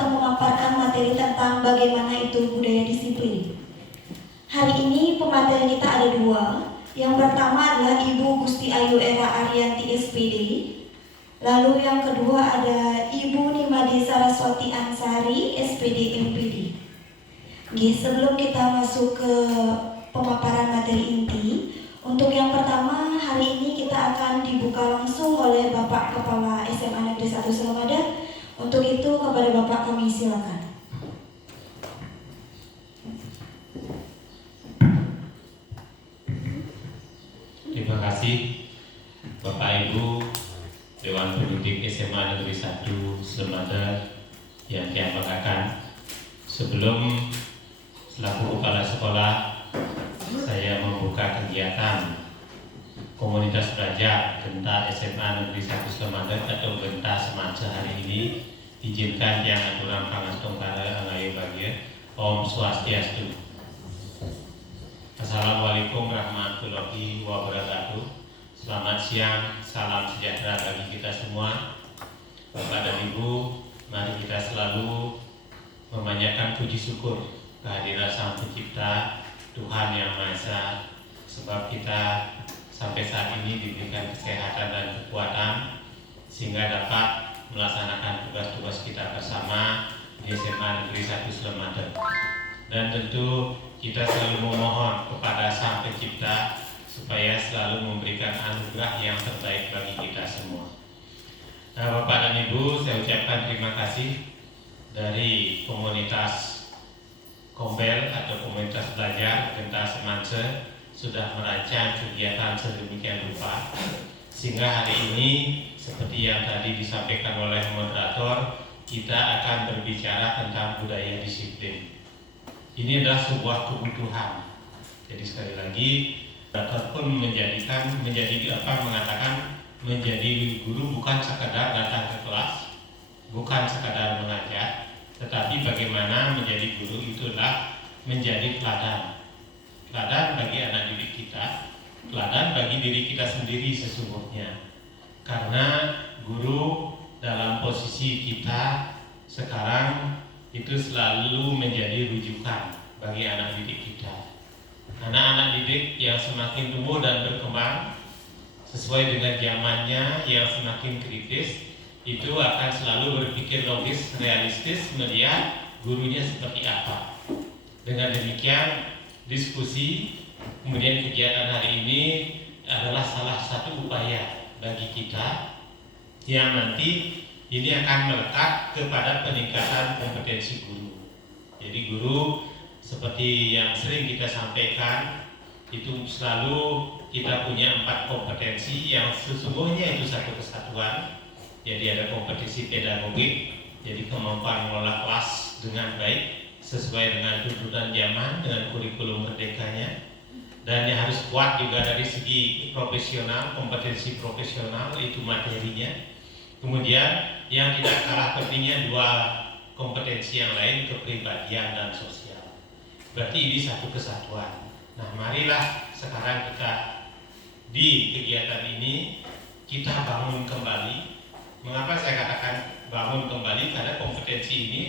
akan memaparkan materi tentang bagaimana itu budaya disiplin. Hari ini pemateri kita ada dua. Yang pertama adalah Ibu Gusti Ayu Era Arianti SPD. Lalu yang kedua ada Ibu Nimade Saraswati Ansari SPD MPD. Sebelum kita masuk ke pemaparan materi inti, untuk yang pertama hari ini kita akan dibuka langsung oleh Bapak Kepala SMA Negeri 1 Selamada. Untuk itu kepada Bapak kami silakan. Terima kasih Bapak Ibu Dewan Pendidik SMA Negeri 1 Selamada yang diamanahkan. Sebelum selaku kepala sekolah saya membuka kegiatan komunitas belajar Genta SMA Negeri 1 Selamada atau Genta Semansa hari ini, izinkan yang aturan pangas tongkara angayo bagia. Om Swastiastu. Assalamualaikum warahmatullahi wabarakatuh. Selamat siang, salam sejahtera bagi kita semua. Bapak dan Ibu, mari kita selalu memanjatkan puji syukur kehadiran Sang Pencipta Tuhan Yang Maha Esa, sebab kita sampai saat ini diberikan kesehatan dan kekuatan sehingga dapat melaksanakan tugas-tugas kita bersama di SMA Negeri 1 Selamada. Dan tentu kita selalu memohon kepada Sang Pencipta supaya selalu memberikan anugerah yang terbaik bagi kita semua. Nah, Bapak dan Ibu, saya ucapkan terima kasih dari komunitas Kombel atau komunitas belajar Genta Semansa sudah merancang kegiatan sedemikian rupa sehingga hari ini seperti yang tadi disampaikan oleh moderator, kita akan berbicara tentang budaya disiplin. Ini adalah sebuah kebutuhan. Jadi sekali lagi, moderator pun mengatakan menjadi guru bukan sekadar datang ke kelas, bukan sekadar mengajar, tetapi bagaimana menjadi guru itulah menjadi teladan. Teladan bagi anak didik kita, teladan bagi diri kita sendiri sesungguhnya. Karena guru dalam posisi kita sekarang itu selalu menjadi rujukan bagi anak didik kita. Anak-anak didik yang semakin tumbuh dan berkembang sesuai dengan zamannya yang semakin kritis, itu akan selalu berpikir logis, realistis, melihat gurunya seperti apa. Dengan demikian, diskusi kemudian kegiatan hari ini adalah salah satu upaya bagi kita yang nanti ini akan melekat kepada peningkatan kompetensi guru. Jadi guru seperti yang sering kita sampaikan itu selalu kita punya 4 kompetensi yang sesungguhnya itu satu kesatuan. Jadi ada kompetensi pedagogik, jadi kemampuan mengelola kelas dengan baik sesuai dengan tuntutan zaman dengan kurikulum merdekanya. Dan yang harus kuat juga dari segi profesional, kompetensi profesional itu materinya. Kemudian yang tidak kalah pentingnya 2 kompetensi yang lain, kepribadian dan sosial. Berarti ini satu kesatuan. Nah, marilah sekarang kita di kegiatan ini kita bangun kembali. Mengapa saya katakan bangun kembali? Karena kompetensi ini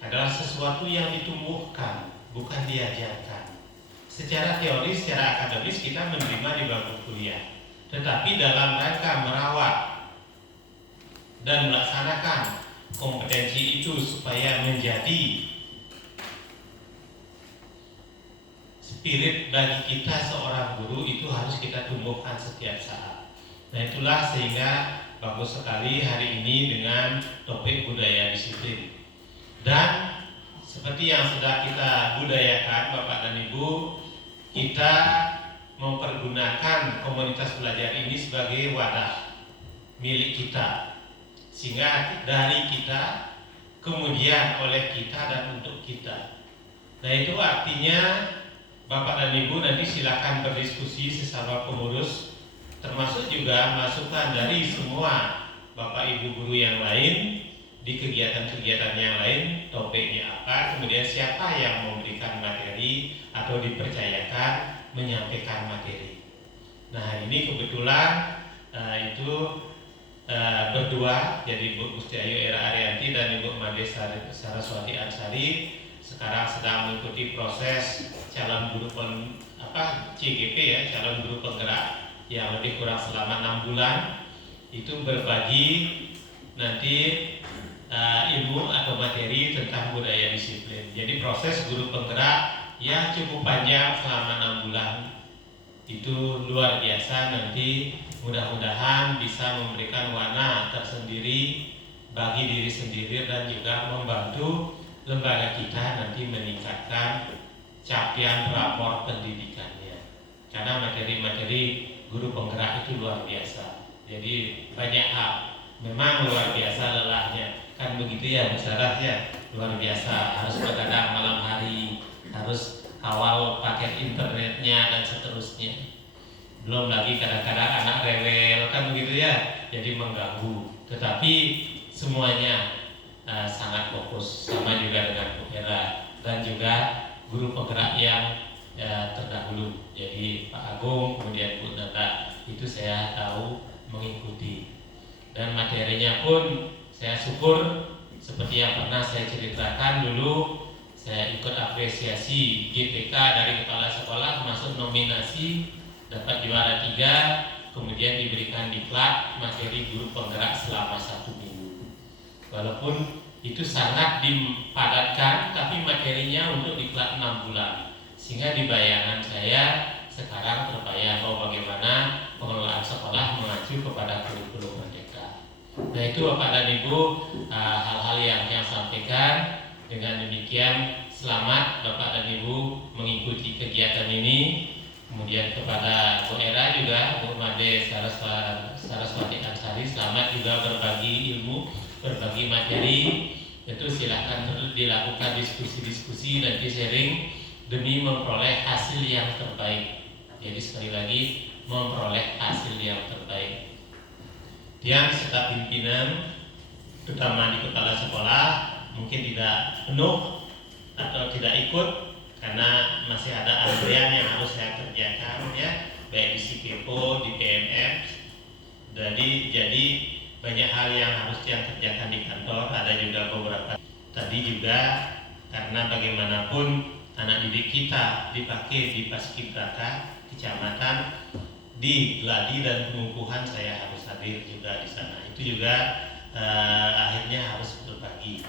adalah sesuatu yang ditumbuhkan, bukan diajarkan. Secara teori, secara akademis kita menerima di bangku kuliah. Tetapi dalam rangka merawat dan melaksanakan kompetensi itu supaya menjadi spirit bagi kita seorang guru, itu harus kita tumbuhkan setiap saat. Nah, itulah sehingga bagus sekali hari ini dengan topik budaya disiplin. Dan seperti yang sudah kita budayakan Bapak dan Ibu, kita mempergunakan komunitas belajar ini sebagai wadah milik kita, sehingga dari kita kemudian oleh kita dan untuk kita. Nah, itu artinya Bapak dan Ibu nanti silakan berdiskusi sesama pengurus, termasuk juga masukan dari semua Bapak Ibu guru yang lain di kegiatan-kegiatan yang lain, topiknya apa, kemudian siapa yang memberikan materi atau dipercayakan menyampaikan materi. Nah, ini kebetulan itu berdua, jadi Bu Gusti Ayu Era Arianti dan Ibu Made Saraswati Ansari sekarang sedang mengikuti proses calon guru CGP ya, calon guru penggerak yang lebih kurang selama 6 bulan. Itu berbagi nanti ilmu atau materi tentang budaya disiplin. Jadi proses guru penggerak yang cukup panjang selama 6 bulan itu luar biasa. Nanti mudah-mudahan bisa memberikan warna tersendiri bagi diri sendiri dan juga membantu lembaga kita nanti meningkatkan capaian rapor pendidikannya. Karena materi-materi guru penggerak itu luar biasa. Jadi banyak hal, memang luar biasa lelahnya. Kan begitu ya Musyarat ya, luar biasa. Harus begadang malam hari, harus kawal paket internetnya dan seterusnya. Belum lagi kadang-kadang anak rewel, kan begitu ya, jadi mengganggu. Tetapi semuanya sangat fokus, sama juga dengan Bu Hera dan juga guru penggerak yang terdahulu. Jadi Pak Agung, kemudian Bu Nata, itu saya tahu mengikuti. Dan materinya pun saya syukur seperti yang pernah saya ceritakan dulu, saya ikut apresiasi GPK dari kepala sekolah masuk nominasi, dapat juara 3, kemudian diberikan diklat materi guru penggerak selama 1 minggu. Walaupun itu sangat dipadatkan, tapi materinya untuk diklat 6 bulan, sehingga di bayangan saya sekarang terbayang bagaimana pengelolaan sekolah mengacu kepada kurikulum merdeka. Nah itu Bapak dan Ibu, hal-hal yang saya sampaikan. Dengan demikian selamat Bapak dan Ibu mengikuti kegiatan ini. Kemudian kepada Bu Era juga, Bu Made Saraswati Ansari, selamat juga berbagi ilmu, berbagi materi. Itu silahkan terus dilakukan diskusi-diskusi, nanti sharing demi memperoleh hasil yang terbaik. Jadi sekali lagi memperoleh hasil yang terbaik. Dan serta pimpinan, terutama di kepala sekolah, mungkin tidak penuh atau tidak ikut karena masih ada antrian yang harus saya kerjakan ya, baik di CPO, di PMF. Jadi banyak hal yang harus saya kerjakan di kantor. Ada juga beberapa tadi juga, karena bagaimanapun anak didik kita dipakai di Paskibraka kecamatan, di gladi dan pengukuhan saya harus hadir juga di sana. Itu juga akhirnya harus berbagi,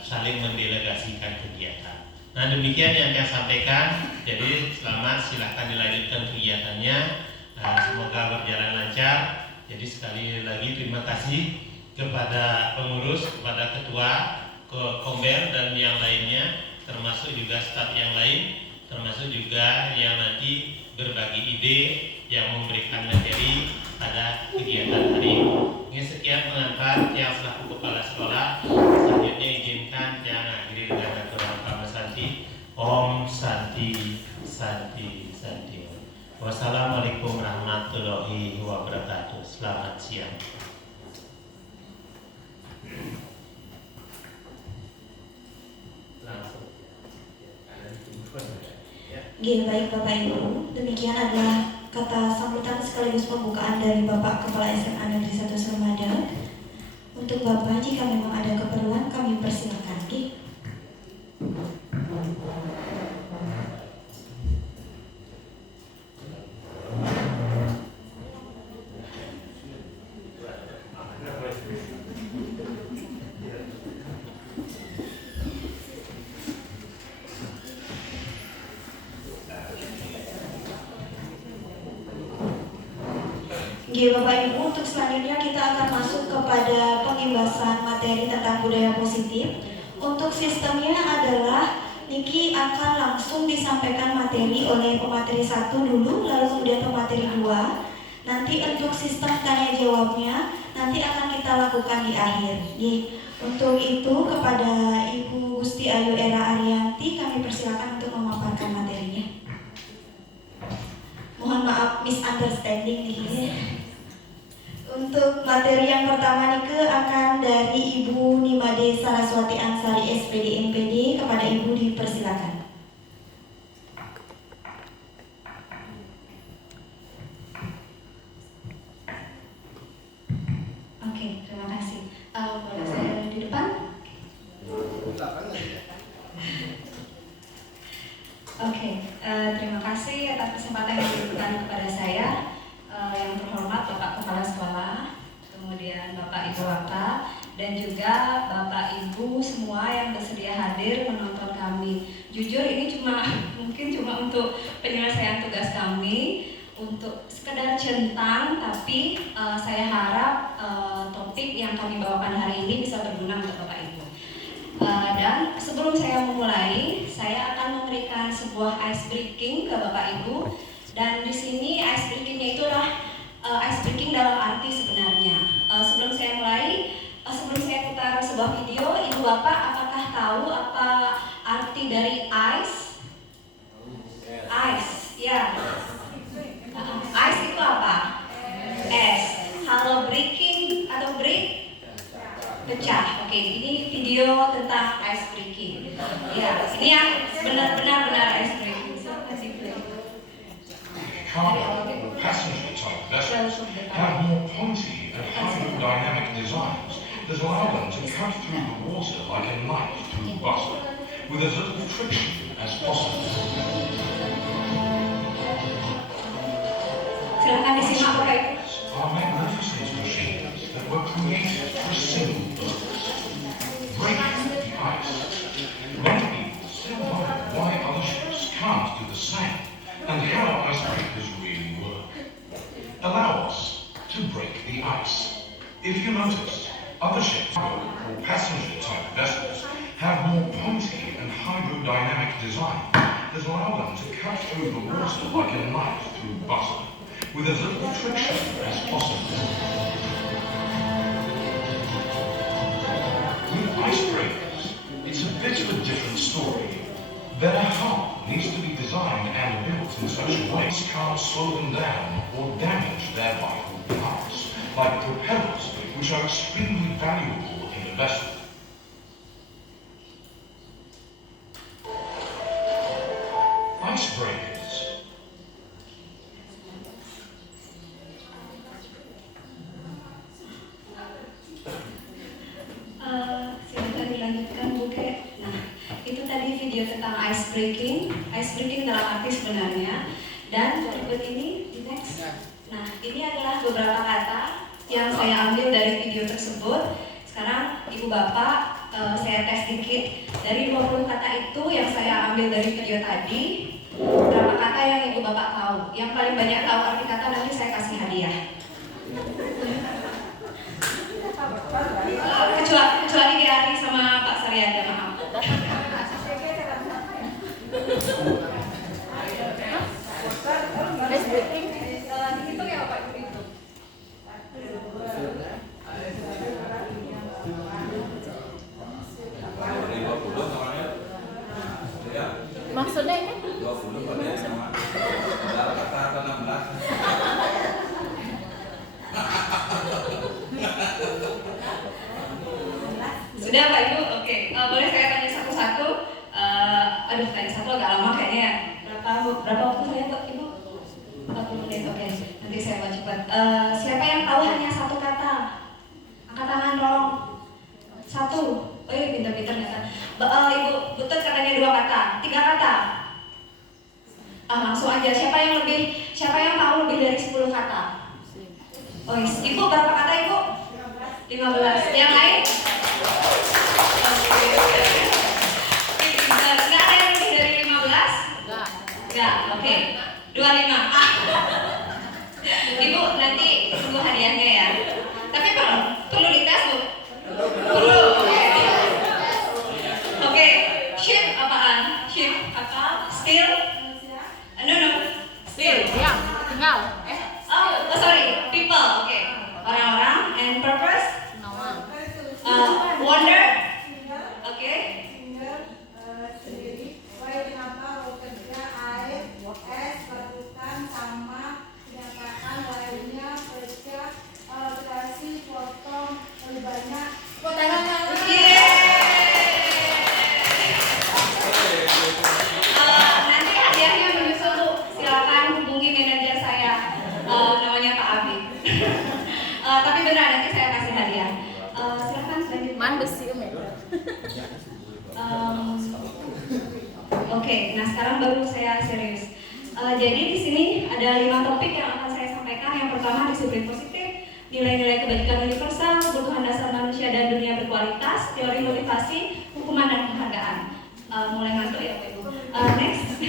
saling mendelegasikan kegiatan. Nah demikian yang saya sampaikan. Jadi selamat, silahkan dilanjutkan kegiatannya. Semoga berjalan lancar. Jadi sekali lagi terima kasih kepada pengurus, kepada ketua, Kombel dan yang lainnya, termasuk juga staf yang lain, termasuk juga yang nanti berbagi ide, yang memberikan materi pada kegiatan hari ini. Ini sekian pengantar yang selaku kepala sekolah. Selanjutnya izinkan yang akhiri dengan aturan Pak Santi. Om Santi Santi Santi. Wassalamualaikum warahmatullahi wabarakatuh. Selamat siang. Baik Bapak Ibu, demikian adalah kata sambutan sekaligus pembukaan dari Bapak Kepala SMA Negeri 1 Sermada. Untuk Bapak, jika memang ada keperluan, kami persilakan. Bapak Ibu, untuk selanjutnya kita akan masuk kepada pengimbasan materi tentang budaya positif. Untuk sistemnya adalah Niki akan langsung disampaikan materi oleh pemateri 1 dulu, lalu kemudian pemateri 2. Nanti untuk sistem tanya jawabnya nanti akan kita lakukan di akhir. Untuk itu kepada Ibu Gusti Ayu Era Arianti kami persilakan untuk memaparkan materinya. Mohon maaf misunderstanding nih. Untuk materi yang pertama Nike akan dari Ibu Nimade Saraswati Ansari SPD MPD. Kepada Ibu dipersilakan. di depan. Oke, terima kasih atas kesempatan yang diberikan kepada saya. Yang terhormat Bapak Kepala Sekolah, kemudian Bapak Ibu Waka, dan juga Bapak Ibu semua yang bersedia hadir menonton kami. Jujur ini mungkin cuma untuk penyelesaian tugas kami, untuk sekedar centang, tapi saya harap topik yang kami bawakan hari ini bisa berguna untuk Bapak Ibu. Dan sebelum saya memulai, saya akan memberikan sebuah ice breaking ke Bapak Ibu. Dan di sini ice breakingnya itulah ice breaking dalam arti sebenarnya. Sebelum saya mulai, sebelum saya putar sebuah video, Ibu Bapak apakah tahu apa arti dari ice? Ice, ya. Ice itu apa? Es. Kalau breaking atau break? Pecah. Oke, ini video tentang ice breaking. Ya, ini yang benar-benar ice breaking. Cargo passenger type vessels have more pointy and hydrodynamic designs that allow them to cut through the water like a knife through butter with as little friction as possible. Silakan disimak Bapak Ibu. Are magnificent machines that were created for a single purpose: breaking the ice. Many people still wonder why other ships can't do the same, and how icebreakers really work. Allow us to break the ice. If you notice, other ships or passenger-type vessels have more pointy and hydrodynamic design that allow them to cut through the water like a knife through butter, with as little friction as possible. With icebreakers, it's a bit of a different story. Their hull needs to be designed and built in such a way it can't slow them down or damage their vital parts, like propellers, which are extremely valuable in a vessel. Icebreakers. Silakan dilanjutkan Bu Ke. Nah, itu tadi video tentang ice breaking dalam arti sebenarnya. Dan berikut ini di next. Nah, ini adalah beberapa kata yang saya ambil dari video tersebut. Sekarang Ibu Bapak, saya tes dikit dari 20 kata itu yang saya ambil dari video tadi. Berapa kata yang Ibu Bapak tahu? Yang paling banyak tahu arti kata nanti saya kasih hadiah. Kecuali Giari sama Pak Saryada, maaf. Dihitung ya Pak Ibu. Maksudnya ini? 20 pada sama. Saudara kata 16. Sudah Pak Ibu, oke. Boleh saya tanya satu-satu? Tanya satu agak lama kayaknya. Berapa waktu saya Pak Ibu? 40 menit, oke. Nanti saya buat cepat. Siapa yang tahu hanya satu kata? Angkat tangan tolong. Satu. Oh iya, pintar-pintar kata. Ibu Butut katanya 2 kata, 3 kata. Langsung aja. Siapa yang tahu lebih dari 10 kata? Oh, Ibu berapa kata Ibu? 15. Yang lain? Nggak ada yang lebih dari 15? Nggak, oke. 25. Ibu nanti tunggu hadiahnya ya. Tapi perlu dites Bu? Perlu. Oke. Shift apaan? Shift apa? Skill? No. Skill. Ya, tinggal. Oh, sorry. People. Oke. Orang-orang. And purpose? Wonder? Oke. Nanti hadiahnya menyusul Bu. Silakan hubungi manajer saya. Namanya Pak Abi. Tapi benar nanti saya kasih hadiah. Silakan selanjutnya. Mandes sih. Oke, nah sekarang baru saya serius. Jadi di sini ada 5 topik yang akan saya sampaikan. Yang pertama disiplin positif, nilai-nilai kebajikan universal, kebutuhan dasar manusia dan dunia berkualitas, teori motivasi, hukuman dan penghargaan. Mulai ngantuk ya Pak Ibu. Next.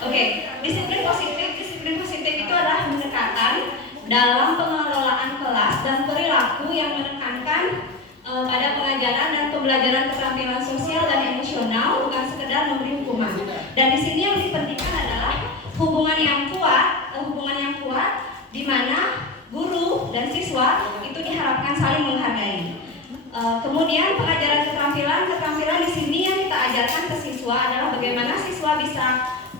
Oke, disiplin positif itu adalah pendekatan dalam pengelolaan kelas dan perilaku yang menekankan pada pengajaran dan pembelajaran keterampilan sosial dan emosional, bukan sekedar memberi hukuman. Dan di sini yang dipentingkan adalah hubungan yang kuat di mana guru dan siswa itu diharapkan saling menghargai. Kemudian pengajaran keterampilan di sini yang kita ajarkan ke siswa adalah bagaimana siswa bisa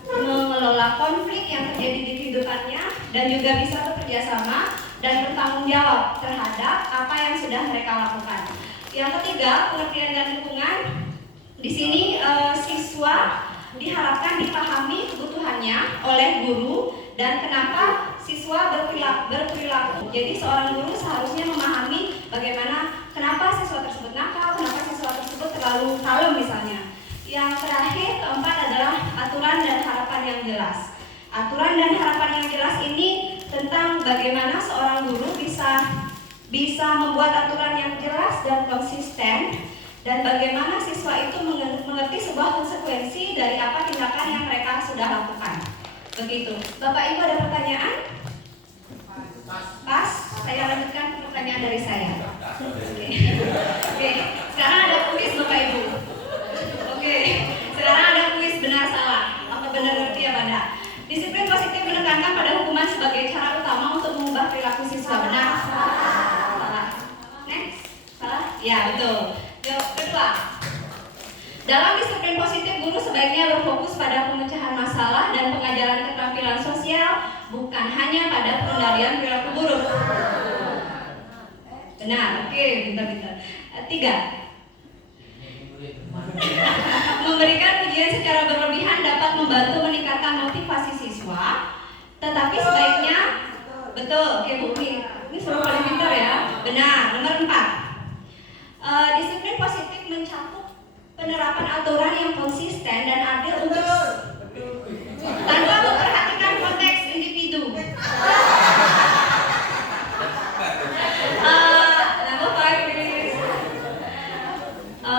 mengelola konflik yang terjadi di kehidupannya dan juga bisa bekerja sama dan bertanggung jawab terhadap apa yang sudah mereka lakukan. Yang ketiga, pengertian dan dukungan. Di sini siswa diharapkan dipahami kebutuhannya oleh guru dan kenapa siswa berperilaku. Jadi seorang guru seharusnya memahami bagaimana kenapa siswa tersebut nakal, kenapa siswa tersebut terlalu kalem misalnya. Yang terakhir, keempat adalah aturan dan harapan yang jelas. Aturan dan harapan yang jelas ini tentang bagaimana seorang guru bisa membuat aturan yang jelas dan konsisten, dan bagaimana siswa itu mengerti sebuah konsekuensi dari apa tindakan yang mereka sudah lakukan. Begitu. Bapak Ibu ada pertanyaan? Pas. Saya lanjutkan pertanyaan dari saya. Oke. Sekarang ada kuis Bapak Ibu. Oke. Sekarang ada kuis benar salah. Apa benar ngerti apa enggak? Disiplin positif menekankan pada hukuman sebagai cara utama untuk mengubah perilaku siswa. Benar? Salah. Next. Salah? Ya, betul. Jawab kedua. Dalam disiplin positif, guru sebaiknya berfokus pada pemecahan masalah dan pengajaran keterampilan sosial, bukan hanya pada pengendalian perilaku buruk. Benar, oke, pintar-pintar. 3. Memberikan pujian secara berlebihan dapat membantu meningkatkan motivasi siswa, tetapi sebaiknya betul, oke Bu, ini selalu paling pintar ya. Benar. Nomor 4. Disiplin positif mencakup penerapan aturan yang konsisten dan adil untuk tanpa memperhatikan konteks individu.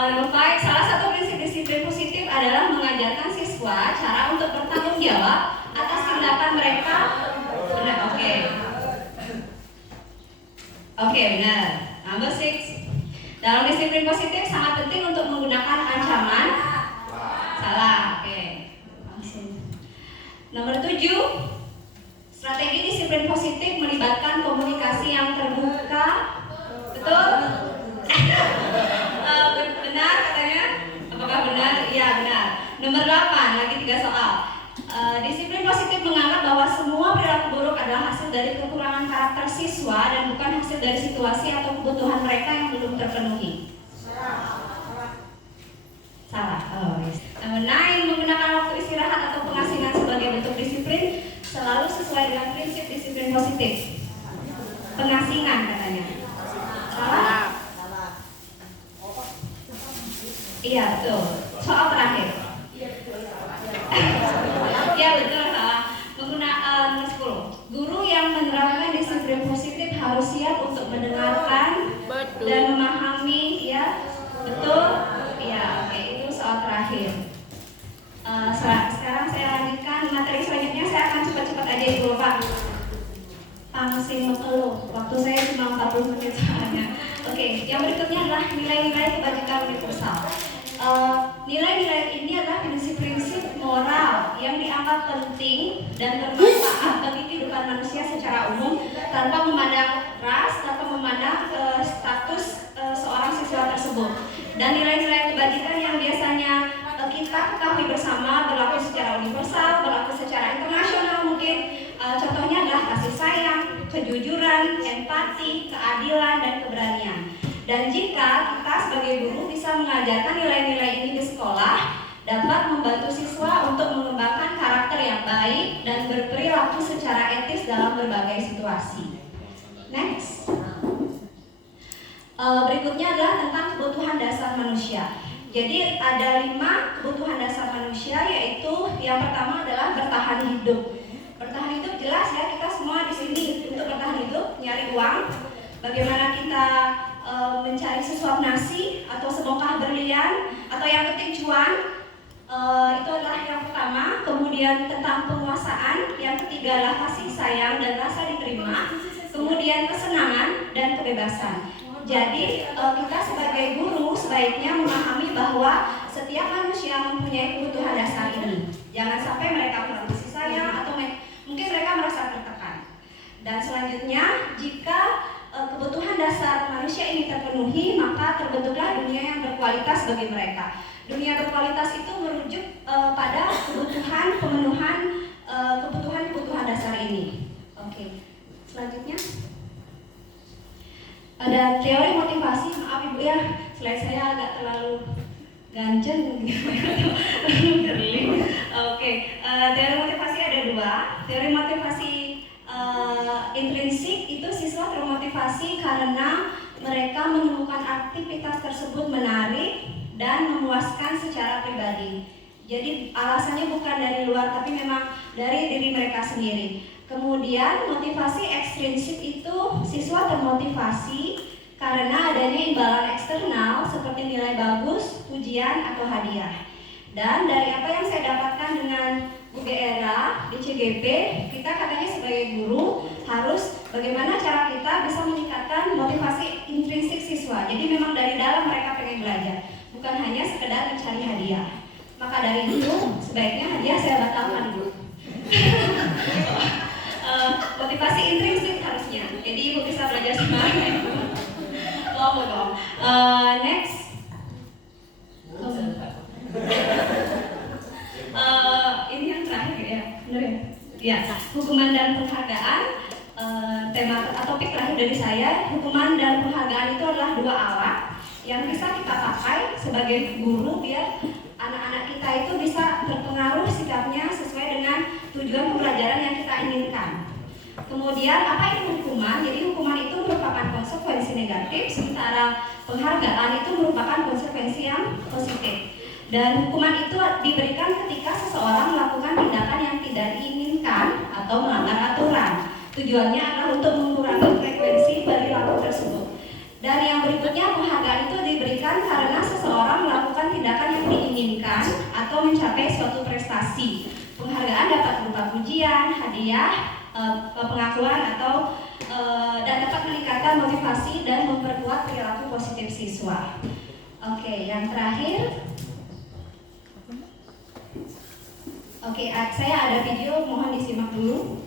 Number 5, salah satu prinsip disiplin positif adalah mengajarkan siswa cara untuk bertanggung jawab atas tindakan mereka. Benar, oke. Oke, benar. Number 6. Dalam disiplin positif sangat penting untuk menggunakan ancaman. Salah, oke. Nomor 7. Strategi disiplin positif melibatkan komunikasi yang terbuka. Betul? Benar katanya? Apakah benar? Iya, benar. Nomor 8, lagi 3 soal. Disiplin positif menganggap bahwa semua perilaku buruk adalah hasil dari kekurangan karakter siswa dan bukan hasil dari situasi atau kebutuhan mereka yang belum terpenuhi. Salah. Yes. Nomor 9, menggunakan waktu istirahat atau pengasingan sebagai bentuk disiplin selalu sesuai dengan prinsip disiplin positif. Pengasingan katanya. Salah. Iya, betul. Soal terakhir. Ya, betul, salah. Menggunakan 10. Guru yang menerapkan disiplin positif harus siap untuk mendengarkan dan memahami, ya. Betul? Ya, oke, itu soal terakhir. Sekarang saya lanjutkan materi selanjutnya. Saya akan cepat-cepat aja Ibu Bapak. Pangsing mengeluh. Waktu saya cuma 40 menit soalnya. Oke, yang berikutnya adalah nilai-nilai kebajikan universal. Nilai-nilai ini adalah prinsip-prinsip moral yang dianggap penting dan bermanfaat bagi kehidupan manusia secara umum tanpa memandang ras, tanpa memandang status seorang siswa tersebut. Dan nilai-nilai kebajikan yang biasanya kita ketahui bersama berlaku secara universal, berlaku secara internasional mungkin. Contohnya adalah kasih sayang, kejujuran, empati, keadilan, dan keberanian. Dan jika kita sebagai guru bisa mengajarkan nilai-nilai ini di sekolah, dapat membantu siswa untuk mengembangkan karakter yang baik dan berperilaku secara etis dalam berbagai situasi. Next. Berikutnya adalah tentang kebutuhan dasar manusia. Jadi ada 5 kebutuhan dasar manusia, yaitu yang pertama adalah bertahan hidup. Bertahan hidup jelas ya, kita semua di sini untuk bertahan hidup nyari uang. Bagaimana kita mencari sesuap nasi atau sebongkah berlian atau yang penting cuan, itu adalah yang pertama. Kemudian tentang penguasaan, yang ketiga adalah kasih sayang dan rasa diterima. Kemudian kesenangan dan kebebasan. Jadi kita sebagai guru sebaiknya memahami bahwa setiap manusia mempunyai kebutuhan dasar ini. Jangan sampai mereka kurang kasih sayang atau mungkin mereka merasa tertekan. Dan selanjutnya, jika kebutuhan dasar manusia ini terpenuhi, maka terbentuklah dunia yang berkualitas bagi mereka. Dunia berkualitas itu merujuk pada pemenuhan kebutuhan dasar ini. Oke, selanjutnya ada teori motivasi. Maaf Ibu ya, slide saya agak terlalu ganjen Oke, teori motivasi ada 2. Teori motivasi intrinsik itu siswa termotivasi karena mereka menemukan aktivitas tersebut menarik dan memuaskan secara pribadi. Jadi alasannya bukan dari luar tapi memang dari diri mereka sendiri. Kemudian motivasi ekstrinsik itu siswa termotivasi karena adanya imbalan eksternal seperti nilai bagus, pujian atau hadiah. Dan dari apa yang saya dapatkan dengan Bu Era di CGP, kita katanya sebagai guru harus bagaimana cara kita bisa meningkatkan motivasi intrinsik siswa. Jadi memang dari dalam mereka pengen belajar, bukan hanya sekedar mencari hadiah. Maka dari itu sebaiknya hadiah saya batalkan dulu. Motivasi intrinsik harusnya. Jadi Ibu bisa belajar sama Ibu. Next. Ini yang terakhir ya, benar ya? Ya, hukuman dan penghargaan. Tema atau topik terakhir dari saya, hukuman dan penghargaan itu adalah 2 alat yang bisa kita pakai sebagai guru biar anak-anak kita itu bisa terpengaruh sikapnya sesuai dengan tujuan pembelajaran yang kita inginkan. Kemudian apa itu hukuman? Jadi hukuman itu merupakan konsekuensi negatif, sementara penghargaan itu merupakan konsekuensi yang positif. Dan hukuman itu diberikan ketika seseorang melakukan tindakan yang tidak diinginkan atau melanggar aturan. Tujuannya adalah untuk mengurangi frekuensi perilaku tersebut. Dan yang berikutnya, penghargaan itu diberikan karena seseorang melakukan tindakan yang diinginkan atau mencapai suatu prestasi. Penghargaan dapat berupa pujian, hadiah, pengakuan atau dan dapat meningkatkan motivasi dan memperkuat perilaku positif siswa. Oke, yang terakhir. Oke, saya ada video, mohon disimak dulu.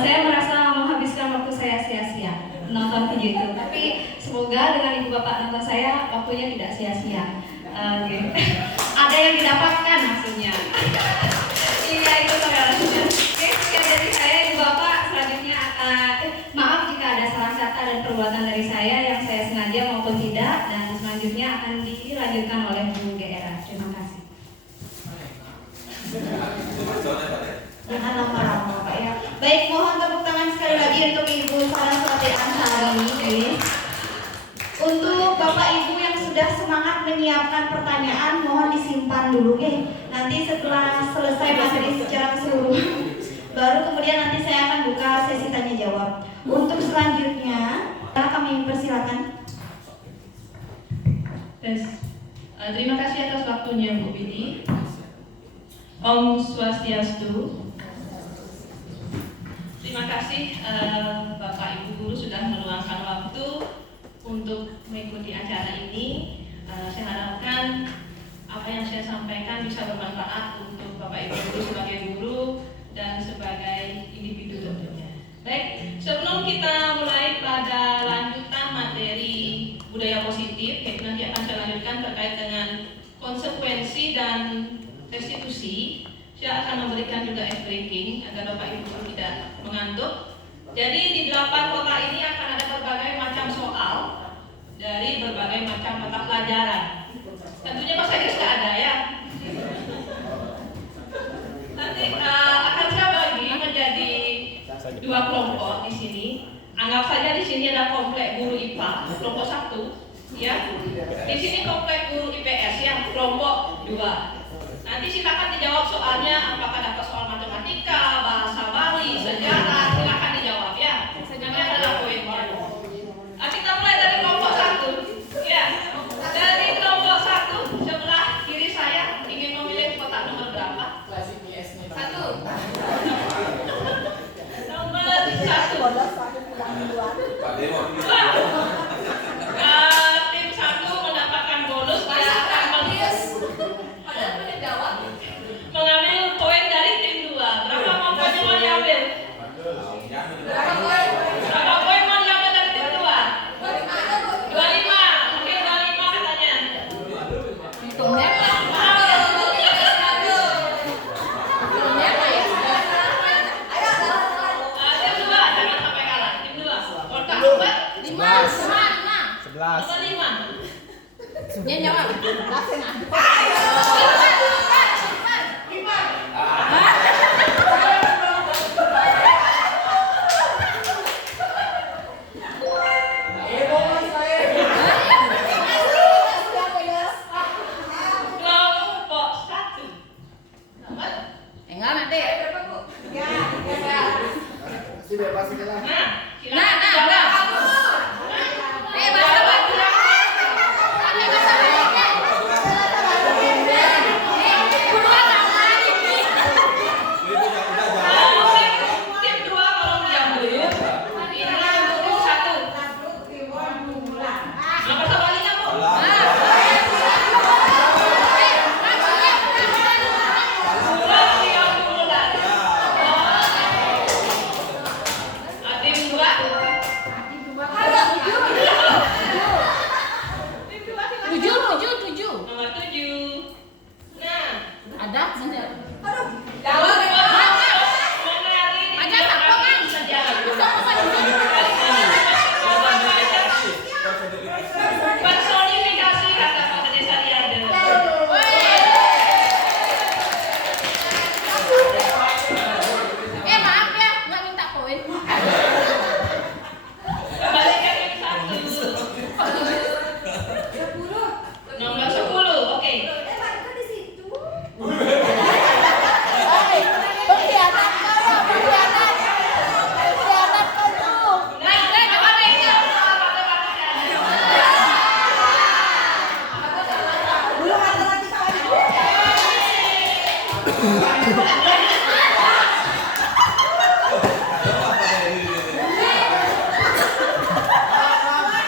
Saya merasa menghabiskan waktu saya sia-sia menonton video itu. Tapi semoga dengan Ibu Bapak nonton saya, waktunya tidak sia-sia. Ada yang didapatkan maksudnya. Iya, itu saudara-saudara. Oke, sekian dari saya Ibu Bapak. Selanjutnya maaf jika ada salah kata dan perbuatan dari saya yang saya sengaja maupun tidak. Dan selanjutnya akan dilanjutkan oleh Bu Era. Terima kasih. Jangan lama-lama Pak ya. Baik, mohon tepuk tangan sekali lagi untuk Ibu Saraswati Ansari. Untuk Bapak Ibu yang sudah semangat menyiapkan pertanyaan, mohon disimpan dulu nanti setelah selesai materi secara keseluruhan baru kemudian nanti saya akan buka sesi tanya jawab. Untuk selanjutnya kami persilakan. Terima kasih atas waktunya Bu Bidi. Om Swastiastu. Terima kasih Bapak Ibu Guru sudah meluangkan waktu untuk mengikuti acara ini. Saya harapkan apa yang saya sampaikan bisa bermanfaat untuk Bapak Ibu Guru sebagai guru dan sebagai individu tentunya. Baik, sebelum kita mulai pada lanjutan materi budaya positif, yaitu nanti akan saya lanjutkan terkait dengan konsekuensi dan restitusi, saya akan memberikan juga ice breaking agar Bapak Ibu Guru tidak mengantuk. Jadi di 8 kota ini akan ada berbagai macam soal dari berbagai macam mata pelajaran. Tentunya bahasa Inggris nggak ada ya. Nanti akan saya bagi menjadi 2 kelompok di sini. Anggap saja di sini ada komplek guru IPA kelompok 1, ya. Di sini komplek guru IPS ya kelompok 2. Nanti silakan dijawab soalnya, apakah dapat soal matematika, bahasa Bali, sejarah, silakan dijawab ya. Nanti ada poinnya. Kita mulai dari kelompok 1, ya. Dari kelompok 1 sebelah kiri saya ingin memilih kotak nomor berapa? 1. Nomor 1. Pak Dewa. Tim 1 mendapatkan bonus dan akan mengambil poin dari tim 2. Berapa poinnya mau diambil? Berapa poin mau diambil dari tim 2? 25. Oke, 25 katanya. Tim 2 jangan sampai kalah. Tim 2. Kotak nomor 11. nomor 5. Nyawa. Kelompok 1. Nomor? Enggak nanti. Nah, Nah. Bahasa Bali. Tim 2 tolong diam dulu. Ini nomor 1. Bahasa Balinya, Bu. Tujuh. Nomor 7. Nah, Ada bener. menari di Aja tak kan? sejarah. Personifikasi kata-kata desa Riade. Maaf ya, nggak minta poin. Kembali ke tim 1. Nomor 10. Oke. Nah, coba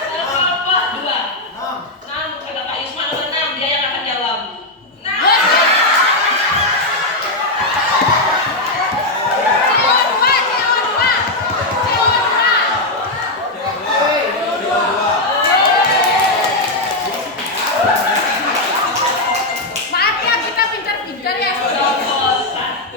pegang kelompok 2. 6. Kata Pak Yusman nomor 6, dia yang akan jawab. Maaf ya, kita pintar-pintar ya. Kelompok 1.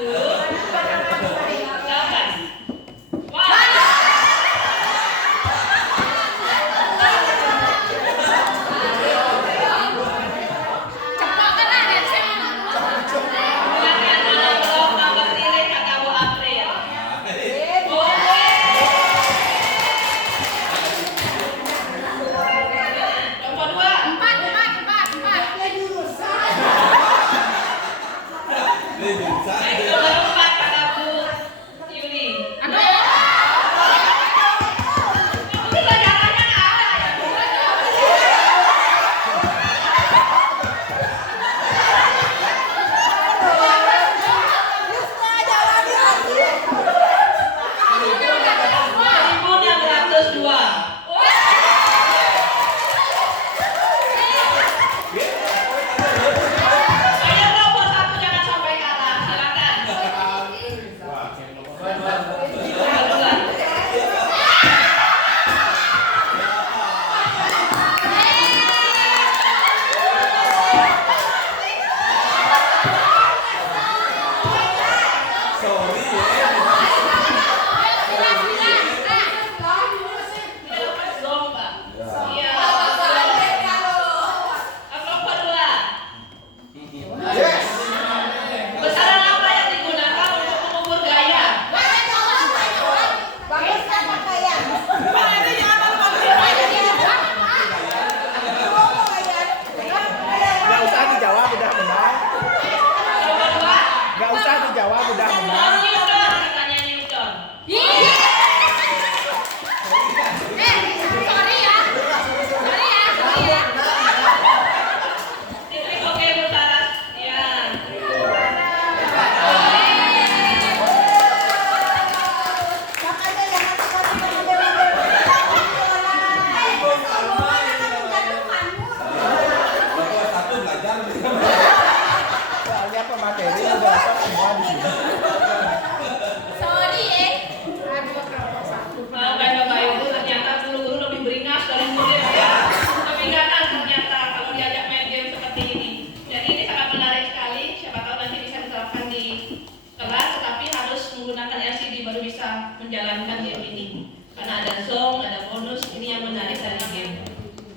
bisa menjalankan game ini. Karena ada song, ada bonus, ini yang menarik dari game.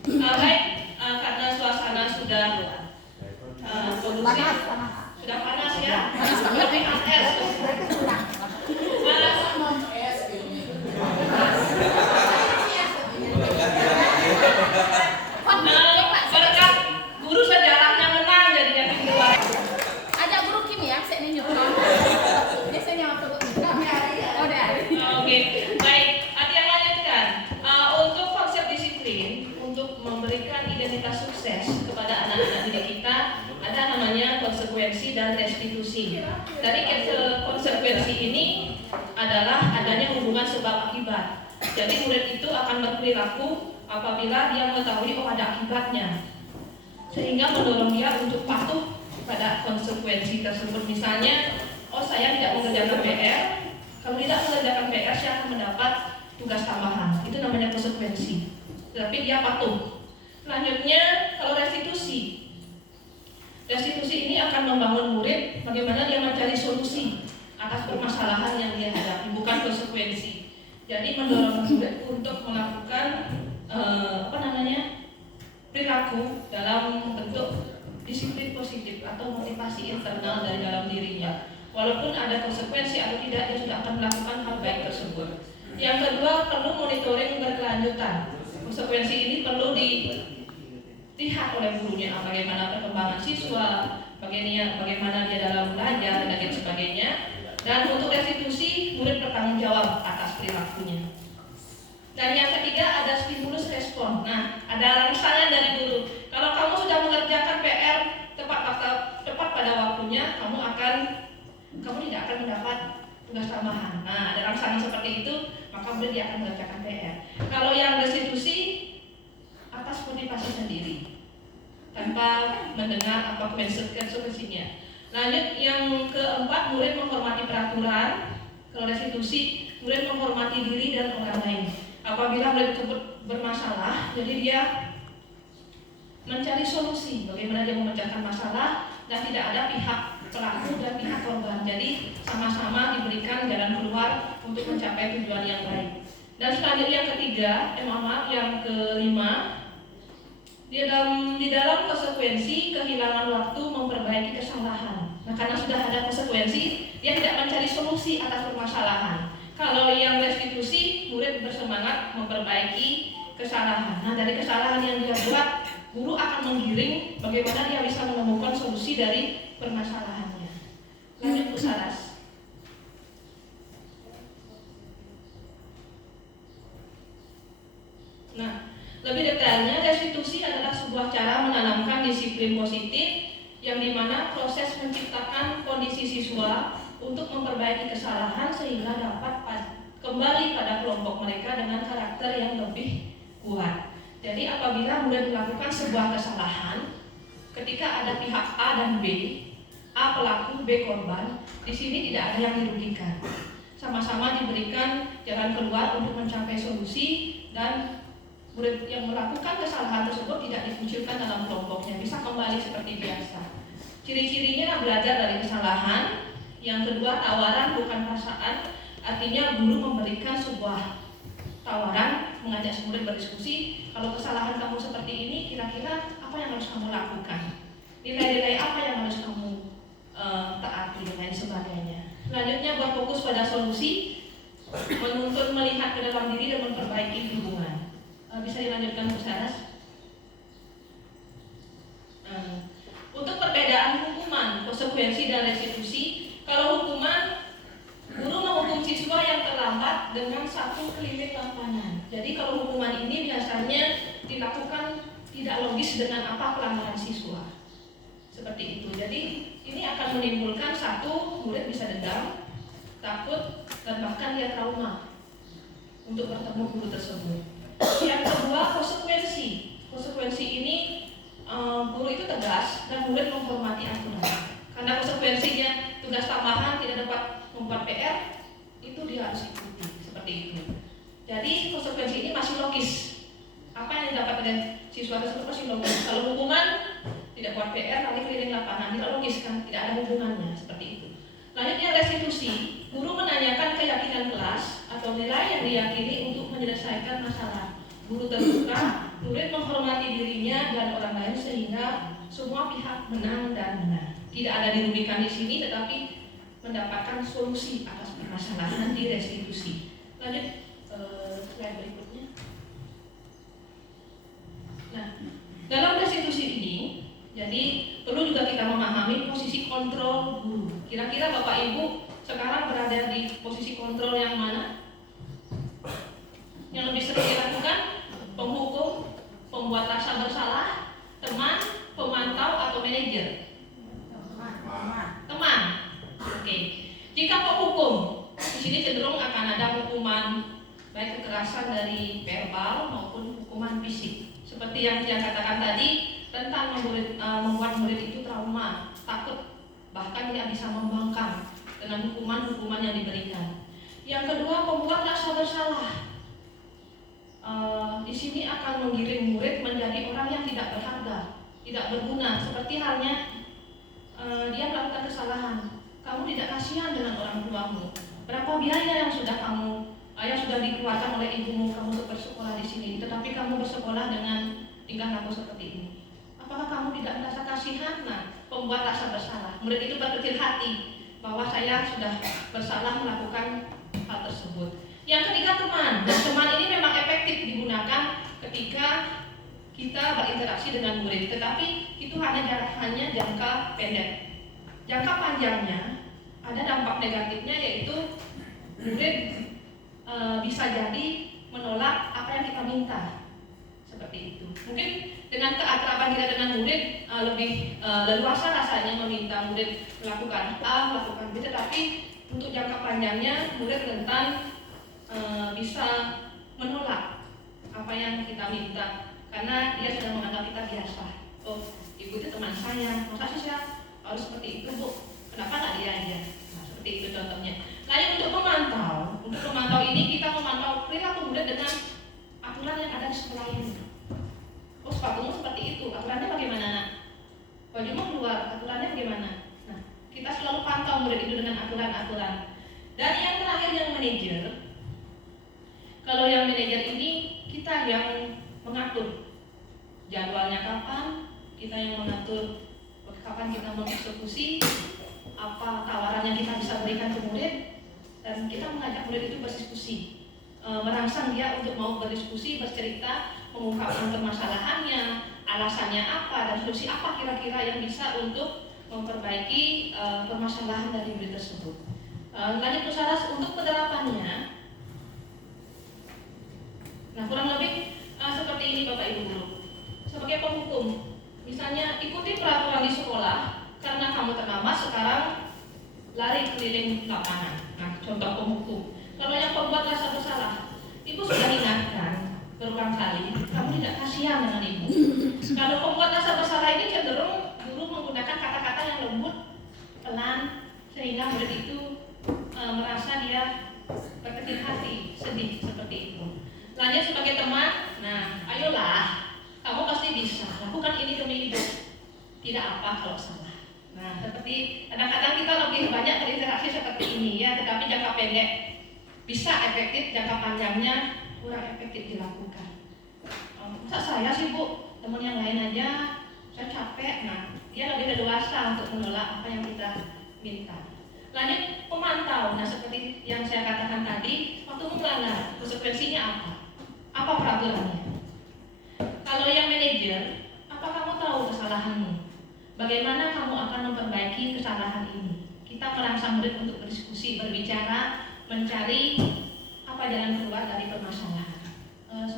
Baik, karena suasana sudah kondusif, sudah panas ya. Lebih panas. Berkat guru sejarahnya menang jadi yang kedua. Ajak guru kimia, saya ini nyuruh. Ini saya nyampe ke Oh, dari. Oke, baik. Hati yang lanjutkan. Untuk konsep disiplin, untuk memberikan identitas sukses kepada anak-anak didik kita, ada namanya konsekuensi dan restitusi. Dari konsekuensi ini adalah adanya hubungan sebab akibat. Jadi murid itu akan berperilaku apabila dia mengetahui ada akibatnya, sehingga mendorong dia untuk patuh pada konsekuensi tersebut. Misalnya, saya tidak mengerjakan PR. Kalau tidak mengerjakan PR, saya akan mendapat tugas tambahan. Itu namanya konsekuensi. Tapi dia patuh. Selanjutnya, kalau restitusi. Restitusi ini akan membangun murid bagaimana dia mencari solusi atas permasalahan yang dia hadapi, bukan konsekuensi. Jadi mendorong murid untuk melakukan perilaku dalam bentuk disiplin positif atau motivasi internal dari dalam dirinya. Walaupun ada konsekuensi atau tidak, dia sudah akan melakukan hal baik tersebut. Yang kedua, perlu monitoring berkelanjutan. Konsekuensi ini perlu dilihat oleh gurunya, bagaimana perkembangan siswa, bagaimana dia dalam belajar dan lain sebagainya. Dan untuk restitusi, murid bertanggung jawab atas perilakunya. Dan yang ketiga ada stimulus respon. Nah, ada rangsangan dari guru. Kalau kamu sudah mengerjakan PR tepat pada waktunya, kamu tidak akan mendapat tugas tambahan. Nah, ada rangsangan seperti itu, maka murid dia akan mengerjakan PR. Kalau yang restitusi atas motivasi sendiri, tanpa mendengar apa konsekuensinya. Lanjut, yang keempat, murid menghormati peraturan. Kalau restitusi, murid menghormati diri dan orang lain. Apabila murid tersebut bermasalah, jadi dia mencari solusi bagaimana dia memecahkan masalah dan tidak ada pihak pelaku dan pihak korban. Jadi sama-sama diberikan jalan keluar untuk mencapai tujuan yang baik. Dan selanjutnya yang ketiga, yang kelima, di dalam konsekuensi kehilangan waktu memperbaiki kesalahan. Nah, karena sudah ada konsekuensi, dia tidak mencari solusi atas permasalahan. Kalau yang restitusi, murid bersemangat memperbaiki kesalahan. Nah, dari kesalahan yang dia buat, guru akan menggiring bagaimana dia bisa menemukan solusi dari permasalahannya. Lanjut, Bu Saras. Nah, lebih detailnya, restitusi adalah sebuah cara menanamkan disiplin positif yang dimana proses menciptakan kondisi siswa untuk memperbaiki kesalahan sehingga dapat kembali pada kelompok mereka dengan karakter yang lebih kuat. Jadi apabila murid melakukan sebuah kesalahan, ketika ada pihak A dan B, A pelaku, B korban, di sini tidak ada yang dirugikan. Sama-sama diberikan jalan keluar untuk mencapai solusi dan murid yang melakukan kesalahan tersebut tidak dikucilkan dalam kelompoknya, bisa kembali seperti biasa. Ciri-cirinya belajar dari kesalahan. Yang kedua, tawaran bukan paksaan, artinya guru memberikan sebuah tawaran, mengajak murid berdiskusi. Kalau kesalahan kamu seperti ini, kira-kira apa yang harus kamu lakukan? Nilai-nilai apa yang harus kamu taati dan lain sebagainya. Selanjutnya, berfokus pada solusi, menuntun melihat ke dalam diri dan memperbaiki hubungan. Bisa dilanjutkan, Bu Saras? Untuk perbedaan hukuman, konsekuensi dan restitusi, kalau hukuman, guru menghukum siswa yang terlambat dengan 1 keliling lapangan. Jadi kalau hukuman ini biasanya dilakukan tidak logis dengan apa pelanggaran siswa. Seperti itu. Jadi ini akan menimbulkan satu, murid bisa dendam, takut, dan bahkan dia trauma untuk bertemu guru tersebut. Yang kedua, konsekuensi. Konsekuensi ini guru itu tegas dan murid menghormati aturan. Karena konsekuensinya tugas tambahan tidak dapat membuat PR, itu dia harus ikuti seperti itu. Jadi konsekuensi ini masih logis. Apa yang didapat oleh siswa tersebut masih logis. Kalau hukuman tidak buat PR, tapi keliling lapangan, tidak logis kan, tidak ada hubungannya seperti itu. Lanjut yang restitusi, guru menanyakan keyakinan kelas atau nilai yang diyakini untuk menyelesaikan masalah. Guru terbuka, murid menghormati dirinya dan orang lain sehingga semua pihak menang dan benar. Tidak ada dirugikan di sini, tetapi mendapatkan solusi atas permasalahan di restitusi. Lanjut slide berikutnya. Nah, dalam restitusi ini, jadi perlu juga kita memahami posisi kontrol guru. Kira-kira Bapak Ibu sekarang berada di posisi kontrol yang mana? Yang lebih sering dilakukan? Penghukum, pembuat rasa bersalah, teman, pemantau, atau manajer? Teman. Oke. Jika penghukum, di sini cenderung akan ada hukuman baik kekerasan dari verbal maupun hukuman fisik. Seperti yang saya katakan tadi, rentan membuat murid itu trauma, takut, bahkan dia bisa membangkang dengan hukuman-hukuman yang diberikan. Yang kedua, pembuat rasa bersalah. Di sini akan menggiring murid menjadi orang yang tidak berharga, tidak berguna. Seperti halnya dia melakukan kesalahan. Kamu tidak kasihan dengan orang tuamu. Berapa biaya yang sudah dikeluarkan oleh ibumu kamu untuk bersekolah di sini, tetapi kamu bersekolah dengan tingkah laku seperti ini. Apakah kamu tidak merasa kasihan? Nah, pembuat rasa bersalah. Murid itu berkecil hati bahwa saya sudah bersalah melakukan hal tersebut. Yang ketiga, teman. Dan teman ini memang efektif digunakan ketika kita berinteraksi dengan murid, tetapi itu hanya jangka pendek. Jangka panjangnya ada dampak negatifnya, yaitu murid bisa jadi menolak apa yang kita minta. Seperti itu. Mungkin dengan keakraban kita dengan murid lebih leluasa rasanya meminta murid melakukan A, melakukan B, tetapi untuk jangka panjangnya murid rentan bisa menolak apa yang kita minta karena dia sudah menganggap kita biasa. Oh, ibu itu teman saya, masa sih saya harus seperti itu, Bu? Kenapa nggak dia aja? Nah, seperti itu contohnya. Lalu untuk memantau ini kita memantau perilaku murid dengan aturan yang ada di sekolah ini. Oh, sepatumu seperti itu, aturannya bagaimana, Nak? Bajumu keluar, aturannya bagaimana? Nah, kita selalu pantau murid itu dengan aturan-aturan. Dan yang terakhir, yang manajer. Kalau yang manajer ini kita yang mengatur jadwalnya kapan, kita yang mengatur kapan kita mengeksekusi, apa tawaran yang kita bisa berikan ke murid, dan kita mengajak murid itu berdiskusi, merangsang dia untuk mau berdiskusi, bercerita, mengungkapkan permasalahannya, alasannya apa, dan solusi apa kira-kira yang bisa untuk memperbaiki permasalahan dari murid tersebut. Lanjut usaha untuk penerapannya. Nah, kurang lebih seperti ini Bapak Ibu Guru. Sebagai penghukum, misalnya ikuti peraturan di sekolah, karena kamu terlambat sekarang lari keliling lapangan. Nah, contoh penghukum. Kalau yang pembuat rasa bersalah, ibu sudah ingatkan berulang kali, kamu tidak kasihan dengan ibu. Kalau pembuat rasa bersalah ini cenderung guru menggunakan kata-kata yang lembut, pelan, sehingga murid itu merasa dia berkecil hati, sedih seperti itu. Lanjut sebagai teman, nah ayolah, kamu pasti bisa lakukan ini demi ibu. Tidak apa kalau salah. Nah, seperti kadang-kadang kita lebih banyak berinteraksi seperti ini ya, tetapi jangka pendek bisa efektif, jangka panjangnya kurang efektif dilakukan. Masa saya sih Bu, teman yang lain aja, saya capek. Nah, dia lebih leluasa untuk menolak apa yang kita minta. Lanjut pemantau. Nah, seperti yang saya katakan tadi, waktu melanggar, konsekuensinya apa? Apa peraturannya? Kalau yang manajer, apa kamu tahu kesalahanmu? Bagaimana kamu akan memperbaiki kesalahan ini? Kita merangsang murid untuk berdiskusi, berbicara, mencari apa jalan keluar dari permasalahan.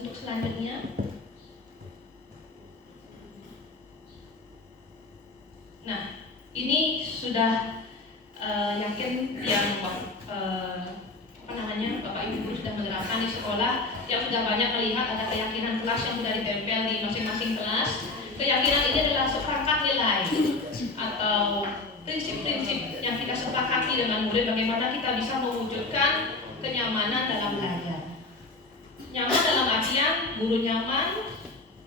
Untuk selanjutnya, nah ini sudah yakin yang Bapak Ibu Guru sudah menerapkan di sekolah, yang sudah banyak melihat ada keyakinan kelas yang sudah ditempel di masing-masing kelas. Keyakinan ini adalah seperangkat nilai atau prinsip-prinsip yang kita sepakati dengan murid, bagaimana kita bisa mewujudkan kenyamanan dalam belajar. Nyaman dalam artian guru nyaman,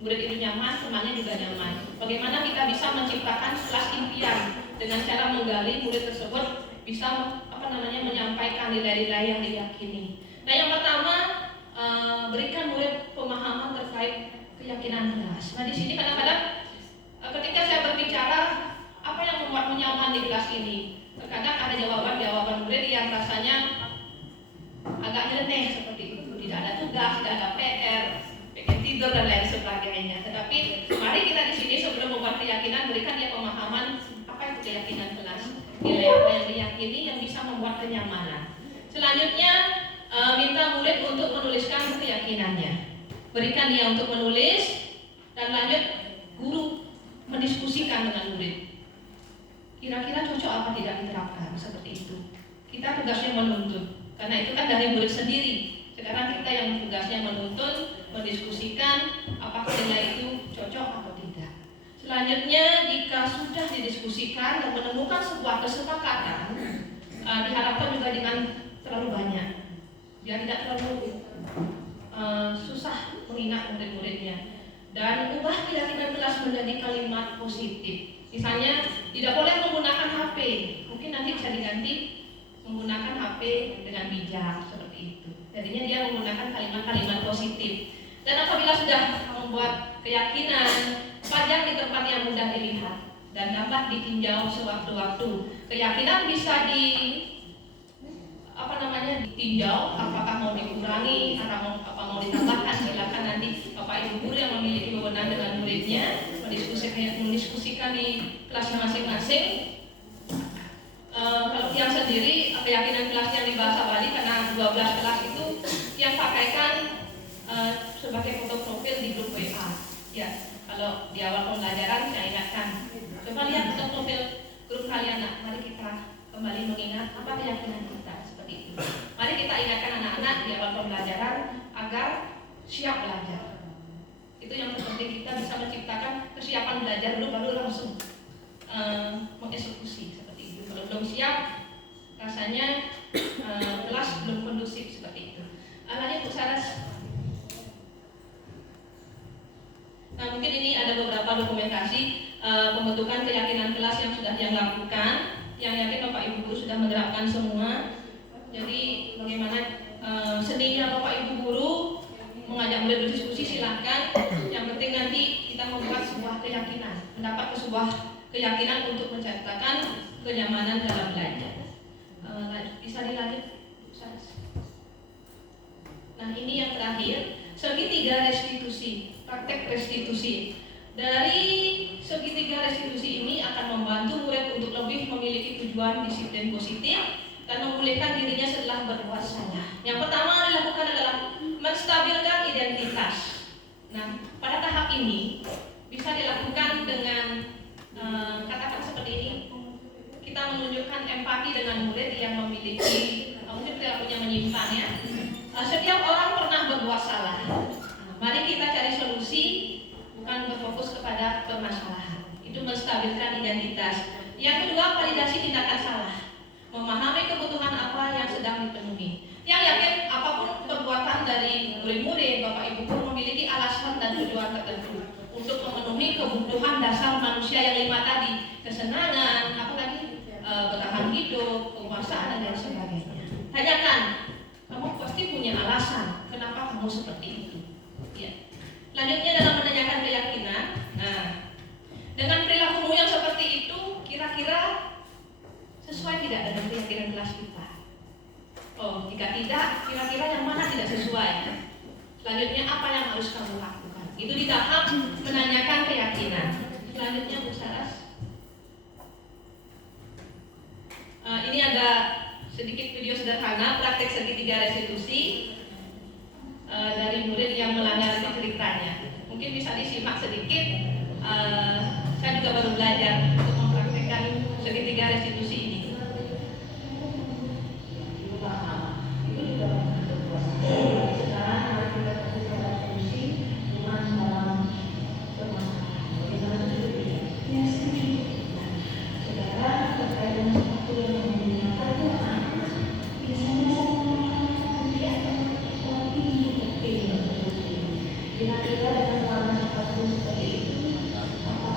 murid itu nyaman, temannya juga nyaman. Bagaimana kita bisa menciptakan kelas impian dengan cara menggali murid tersebut bisa menyampaikan nilai-nilai yang diyakini. Nah, yang pertama, berikan murid pemahaman terkait keyakinan kelas. Nah, di sini kadang-kadang ketika saya berbicara apa yang membuatmu nyaman di kelas ini, terkadang ada jawaban murid yang rasanya agak nyeleneh seperti itu. Tidak ada tugas, tidak ada PR, pengen tidur dan lain sebagainya. Tetapi mari kita di sini sebelum membuat keyakinan berikan dia pemahaman apa itu keyakinan kelas, nilai apa yang diyakini yang bisa membuat kenyamanan. Selanjutnya minta murid untuk menuliskan keyakinannya. Berikan dia untuk menulis dan lanjut guru mendiskusikan dengan murid. Kira-kira cocok apa tidak diterapkan seperti itu. Kita tugasnya menuntut. Karena itu kan dari murid sendiri. Sekarang kita yang tugasnya menuntun, mendiskusikan apakah nilai itu cocok atau tidak. Selanjutnya, jika sudah didiskusikan dan menemukan sebuah kesepakatan, diharapkan juga dengan terlalu banyak, biar tidak terlalu susah mengingat murid-muridnya. Dan ubah keyakinan kelas menjadi kalimat positif. Misalnya, tidak boleh menggunakan HP. Mungkin nanti bisa diganti menggunakan HP dengan bijak seperti itu. Jadinya dia menggunakan kalimat-kalimat positif. Dan apabila sudah membuat keyakinan, pajang di tempat yang mudah dilihat dan dapat ditinjau sewaktu-waktu. Keyakinan bisa ditinjau, apakah mau dikurangi atau apa mau ditambahkan. Silakan nanti Bapak Ibu guru yang memiliki wewenang dengan muridnya mendiskusikan di kelasnya masing-masing. Kalau yang sendiri, keyakinan kelas yang di bahasa Bali karena 12 kelas itu yang pakaikan sebagai foto profil di grup WA. Ya, kalau di awal pembelajaran saya ingatkan, coba lihat foto profil grup kalian. Nah, mari kita kembali mengingat apa keyakinan kita seperti itu. Mari kita ingatkan anak-anak di awal pembelajaran agar siap belajar. Itu yang terpenting, kita bisa menciptakan kesiapan belajar dulu baru langsung mengeksekusi seperti itu. Kalau belum siap, rasanya kelas belum kondusif seperti itu. Lanjut Bu Saras. Nah, mungkin ini ada beberapa dokumentasi pembentukan keyakinan kelas yang sudah dia lakukan. Yang yakin Bapak Ibu guru sudah menerapkan semua. Jadi bagaimana seninya Bapak Ibu guru mengajak murid berdiskusi, silahkan. Yang penting nanti kita membuat sebuah keyakinan, mendapat sebuah keyakinan untuk menciptakan kenyamanan dalam belajar. Bisa dilanjut. Nah, ini yang terakhir, segitiga restitusi, praktek restitusi. Dari segitiga restitusi ini akan membantu murid untuk lebih memiliki tujuan disiplin positif dan memulihkan dirinya setelah berbuat salah. Yang pertama dilakukan adalah menstabilkan identitas. Nah, pada tahap ini bisa dilakukan dengan katakan seperti ini. Kita menunjukkan empati dengan murid yang memiliki mungkin perilakunya menyimpannya. Setiap orang pernah berbuat salah. Mari kita cari solusi, bukan berfokus kepada permasalahan. Itu menstabilkan identitas. Yang kedua, validasi tindakan salah. Memahami kebutuhan apa yang sedang dipenuhi. Yang yakin apapun perbuatan dari murid-murid, Bapak Ibu guru memiliki alasan dan tujuan tertentu untuk memenuhi kebutuhan dasar manusia yang 5 tadi, kesenangan, bertahan hidup, penguasaan dan lain sebagainya. Tanyakan, kamu pasti punya alasan kenapa kamu seperti itu. Ya. Selanjutnya dalam menanyakan keyakinan. Nah, dengan perilakumu yang seperti itu, kira-kira sesuai tidak dengan keyakinan kelas kita? Oh, jika tidak, kira-kira yang mana tidak sesuai? Selanjutnya apa yang harus kamu lakukan? Itu di tahap menanyakan keyakinan. Selanjutnya Bu Saras. Ini ada sedikit video sederhana praktek segitiga restitusi dari murid yang melanggar ceritanya. Mungkin bisa disimak sedikit. Saya juga baru belajar untuk mempraktekkan segitiga restitusi ini. Kira-kira dengan warna sepatu seperti itu, apakah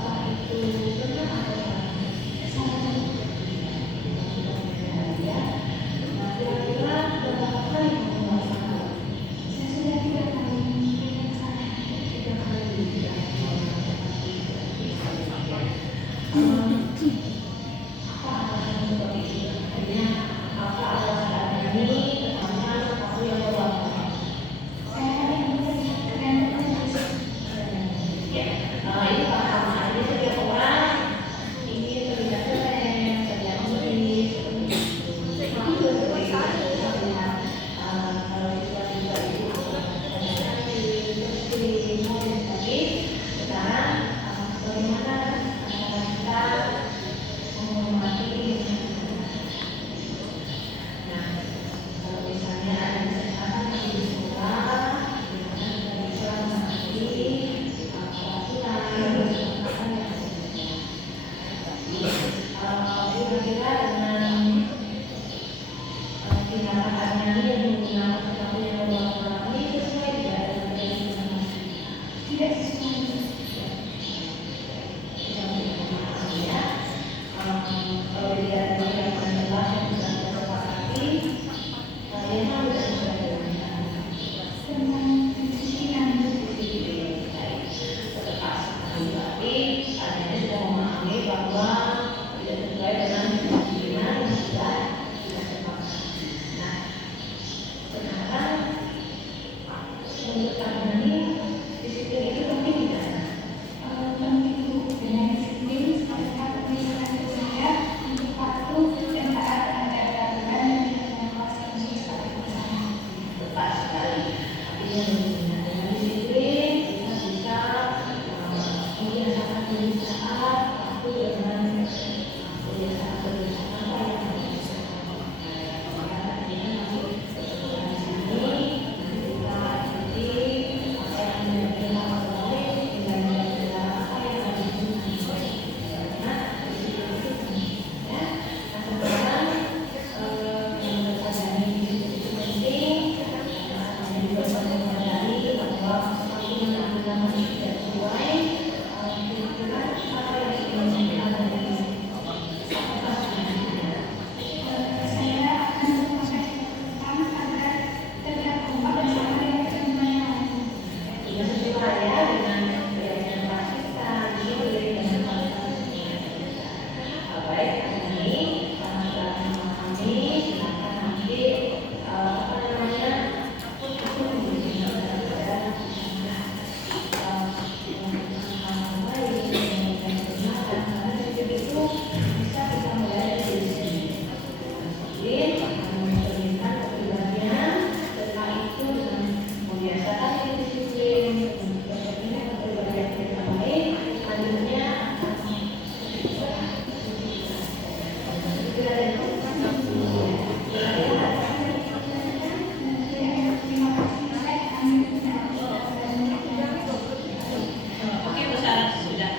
Oke, Bu Sarah sudah.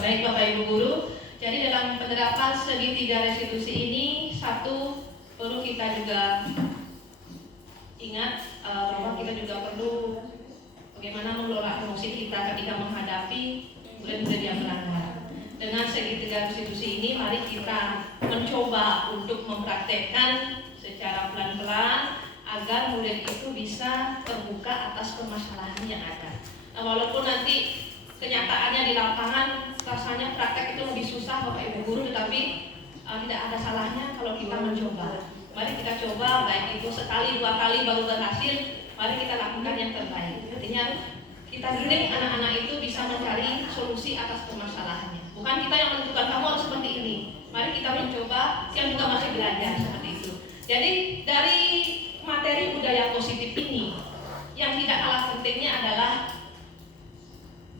Baik Bapak Ibu Guru, jadi dalam penerapan segitiga restitusi ini, satu perlu kita juga ingat bahwa kita juga perlu bagaimana mengelola emosi kita ketika menghadapi murid-murid yang melanggar. Dengan segitiga restitusi ini, mari kita mencoba untuk mempraktekkan secara pelan-pelan agar murid itu bisa terbuka atas permasalahan yang ada. Nah, walaupun nanti kenyataannya di lapangan rasanya praktek itu lebih susah Bapak Ibu Guru, tetapi tidak ada salahnya kalau kita mencoba. Mari kita coba, baik itu sekali, 2 kali baru berhasil, mari kita lakukan yang terbaik. Artinya kita didik anak-anak itu bisa mencari solusi atas permasalahannya. Bukan kita yang menentukan kamu harus seperti ini. Mari kita mencoba, yang juga masih belajar seperti itu. Jadi dari materi budaya positif ini, yang tidak kalah pentingnya adalah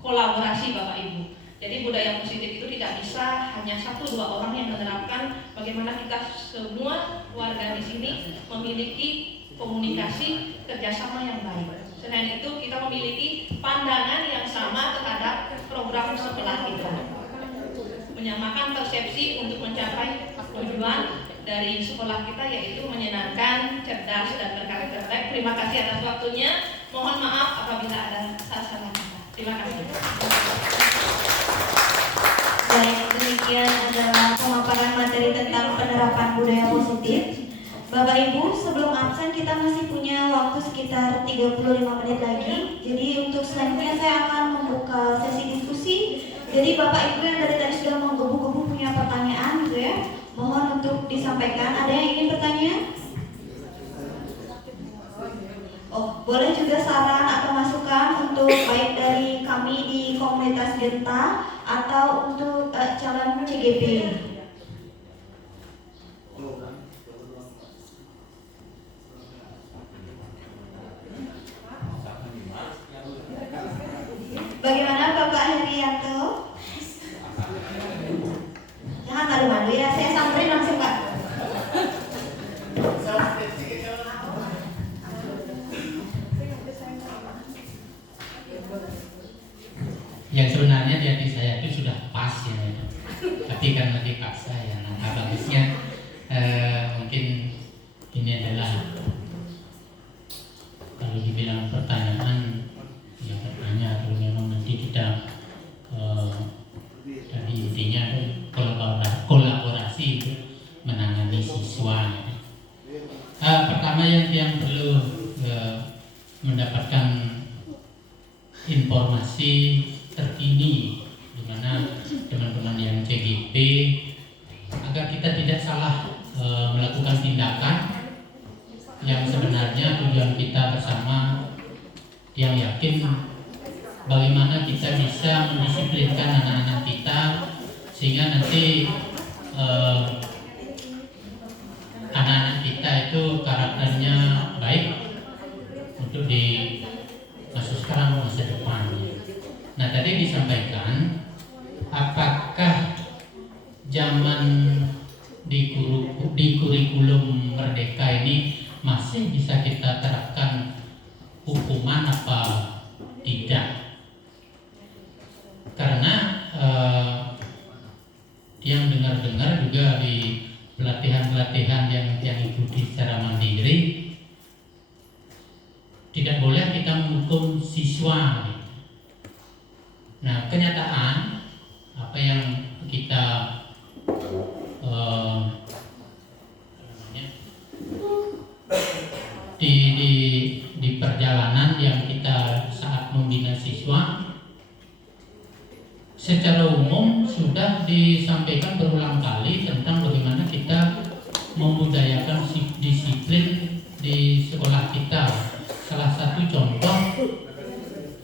kolaborasi Bapak Ibu. Jadi budaya positif itu tidak bisa hanya 1-2 orang yang menerapkan. Bagaimana kita semua warga di sini memiliki komunikasi kerjasama yang baik. Selain itu kita memiliki pandangan yang sama terhadap program sekolah kita, menyamakan persepsi untuk mencapai tujuan dari sekolah kita, yaitu menyenangkan, cerdas, dan berkarakter baik. Terima kasih atas waktunya. Mohon maaf apabila ada salah-salah kata. Terima kasih. Baik, demikian adalah pemaparan materi tentang penerapan budaya positif. Bapak Ibu, sebelum absen kita masih punya waktu sekitar 35 menit lagi. Jadi untuk selanjutnya saya akan membuka sesi diskusi. Jadi Bapak Ibu yang dari tadi sudah menggebu-gebu punya pertanyaan gitu ya, mohon untuk disampaikan. Ada yang ingin bertanya? Oh, boleh juga saran atau masukan untuk baik dari kami di komunitas Genta atau untuk calon CGP. Bagaimana Bapak Herianto? Jangan malu-malu ya, saya samperin langsung Pak. Yang sebenarnya di hati saya itu sudah pas ya, tapi kan lagi paksa ya. Nah, bagusnya mungkin ini adalah kalau dibilang pertanyaan, ya bertanya kalau memang nanti kita tadi intinya kolaborasi itu menangani siswa. Pertama yang perlu mendapatkan informasi terkini di mana teman-teman yang CGP, agar kita tidak salah melakukan tindakan yang sebenarnya tujuan kita bersama, yang yakin bagaimana kita bisa mendisiplinkan anak-anak kita sehingga nanti anak-anak kita itu karakternya baik untuk di masa sekarang, masa depan. Nah, tadi disampaikan apakah zaman di kurikulum Merdeka ini masih bisa kita terapkan hukuman apa tidak? Karena yang dengar-dengar juga di pelatihan-pelatihan yang ikuti secara mandiri, tidak boleh kita menghukum siswa. Nah, kenyataan apa yang kita di perjalanan yang kita saat membina siswa, secara umum sudah disampaikan berulang kali tentang bagaimana kita membudayakan disiplin di sekolah kita. Salah satu contoh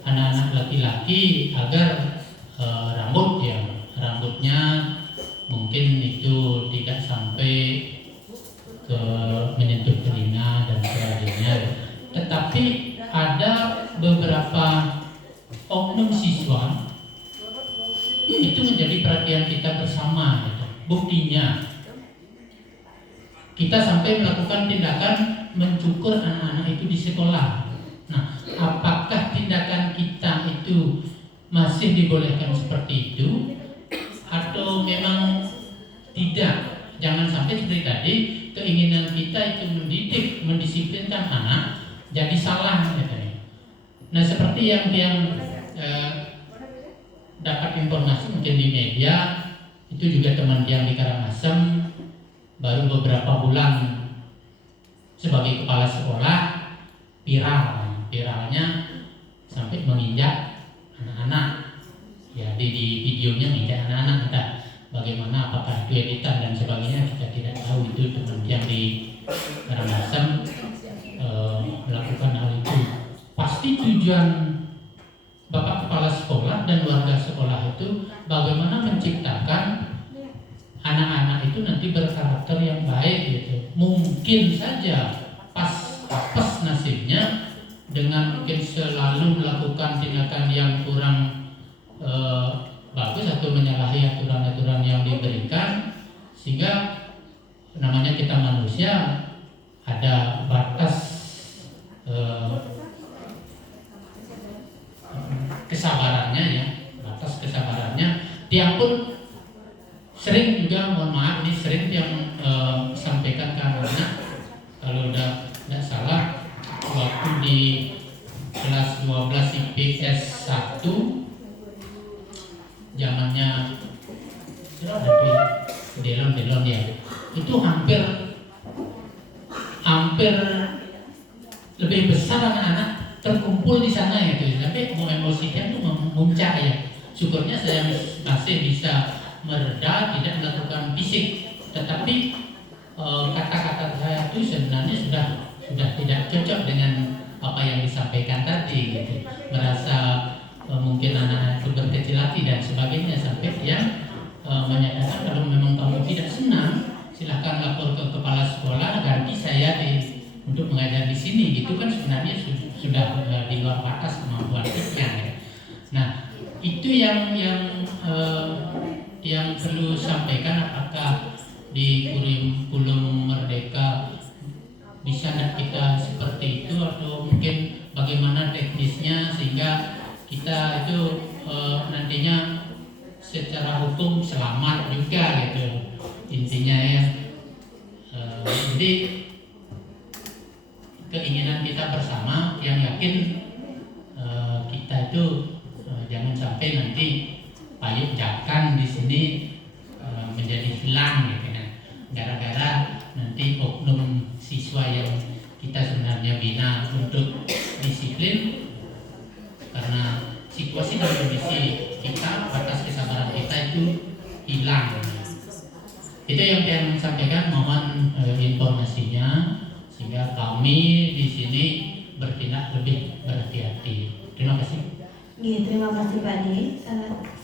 anak-anak laki-laki agar rambutnya mungkin itu tidak sampai ke menyentuh telinga dan sebagainya. Tetapi ada beberapa oknum siswa itu menjadi perhatian kita bersama. Buktinya kita sampai melakukan tindakan mencukur anak-anak itu di sekolah. Nah, apakah tindakan kita itu masih dibolehkan seperti itu atau memang tidak? Jangan sampai seperti tadi keinginan kita itu mendidik, mendisiplinkan anak jadi salah katanya. Nah, seperti yang dapat informasi mungkin di media, itu juga teman yang di Karangasem baru beberapa bulan sebagai kepala sekolah viralnya sampai menginjak anak-anak. Ya, di videonya menginjak anak-anak, kita bagaimana, apakah itu editan dan sebagainya kita tidak tahu. Itu teman yang di Karangasem melakukan hal itu. Pasti tujuan Bapak Kepala Sekolah dan warga sekolah itu bagaimana menciptakan anak-anak itu nanti berkarakter yang baik gitu. Mungkin saja pas nasibnya dengan mungkin selalu melakukan tindakan yang kurang bagus atau menyalahi aturan-aturan yang diberikan, sehingga namanya kita manusia ada batas kesabarannya ya, batas kesabarannya. Tiang pun sering juga, mohon maaf ini sering yang sampaikan ke anak-anak, kalau udah tidak salah waktu di kelas 12 IPS 1 zamannya Delon ya, itu hampir lebih besar anak-anak terkumpul di sana ya, tapi mau emosinya itu memuncak ya. Syukurnya saya masih bisa mereda, tidak melakukan fisik, tetapi kata-kata saya itu sebenarnya sudah tidak cocok dengan apa yang disampaikan tadi gitu. Merasa mungkin anak-anak itu berkecil hati dan sebagainya, sampai dia menyatakan kalau memang kamu tidak senang silahkan lapor ke kepala sekolah, ganti saya untuk mengajar di sini gitu kan. Sebenarnya sudah di luar batas kemampuan kita ya. Nah, itu yang perlu sampaikan. Apakah di kurikulum Merdeka bisa tidak kita seperti itu, atau mungkin bagaimana teknisnya sehingga kita itu nantinya secara hukum selamat juga gitu intinya ya. Jadi keinginan kita bersama yang yakin kita itu jangan sampai nanti payung-jakan di sini menjadi hilang gitu kan, gara-gara nanti oknum siswa yang kita sebenarnya bina untuk disiplin karena situasi dan kondisi kita, batas kesabaran kita itu hilang. Itu yang saya sampaikan, mohon informasinya sehingga kami di sini bertindak lebih berhati-hati. Terima kasih. Iya, terima kasih Pak De.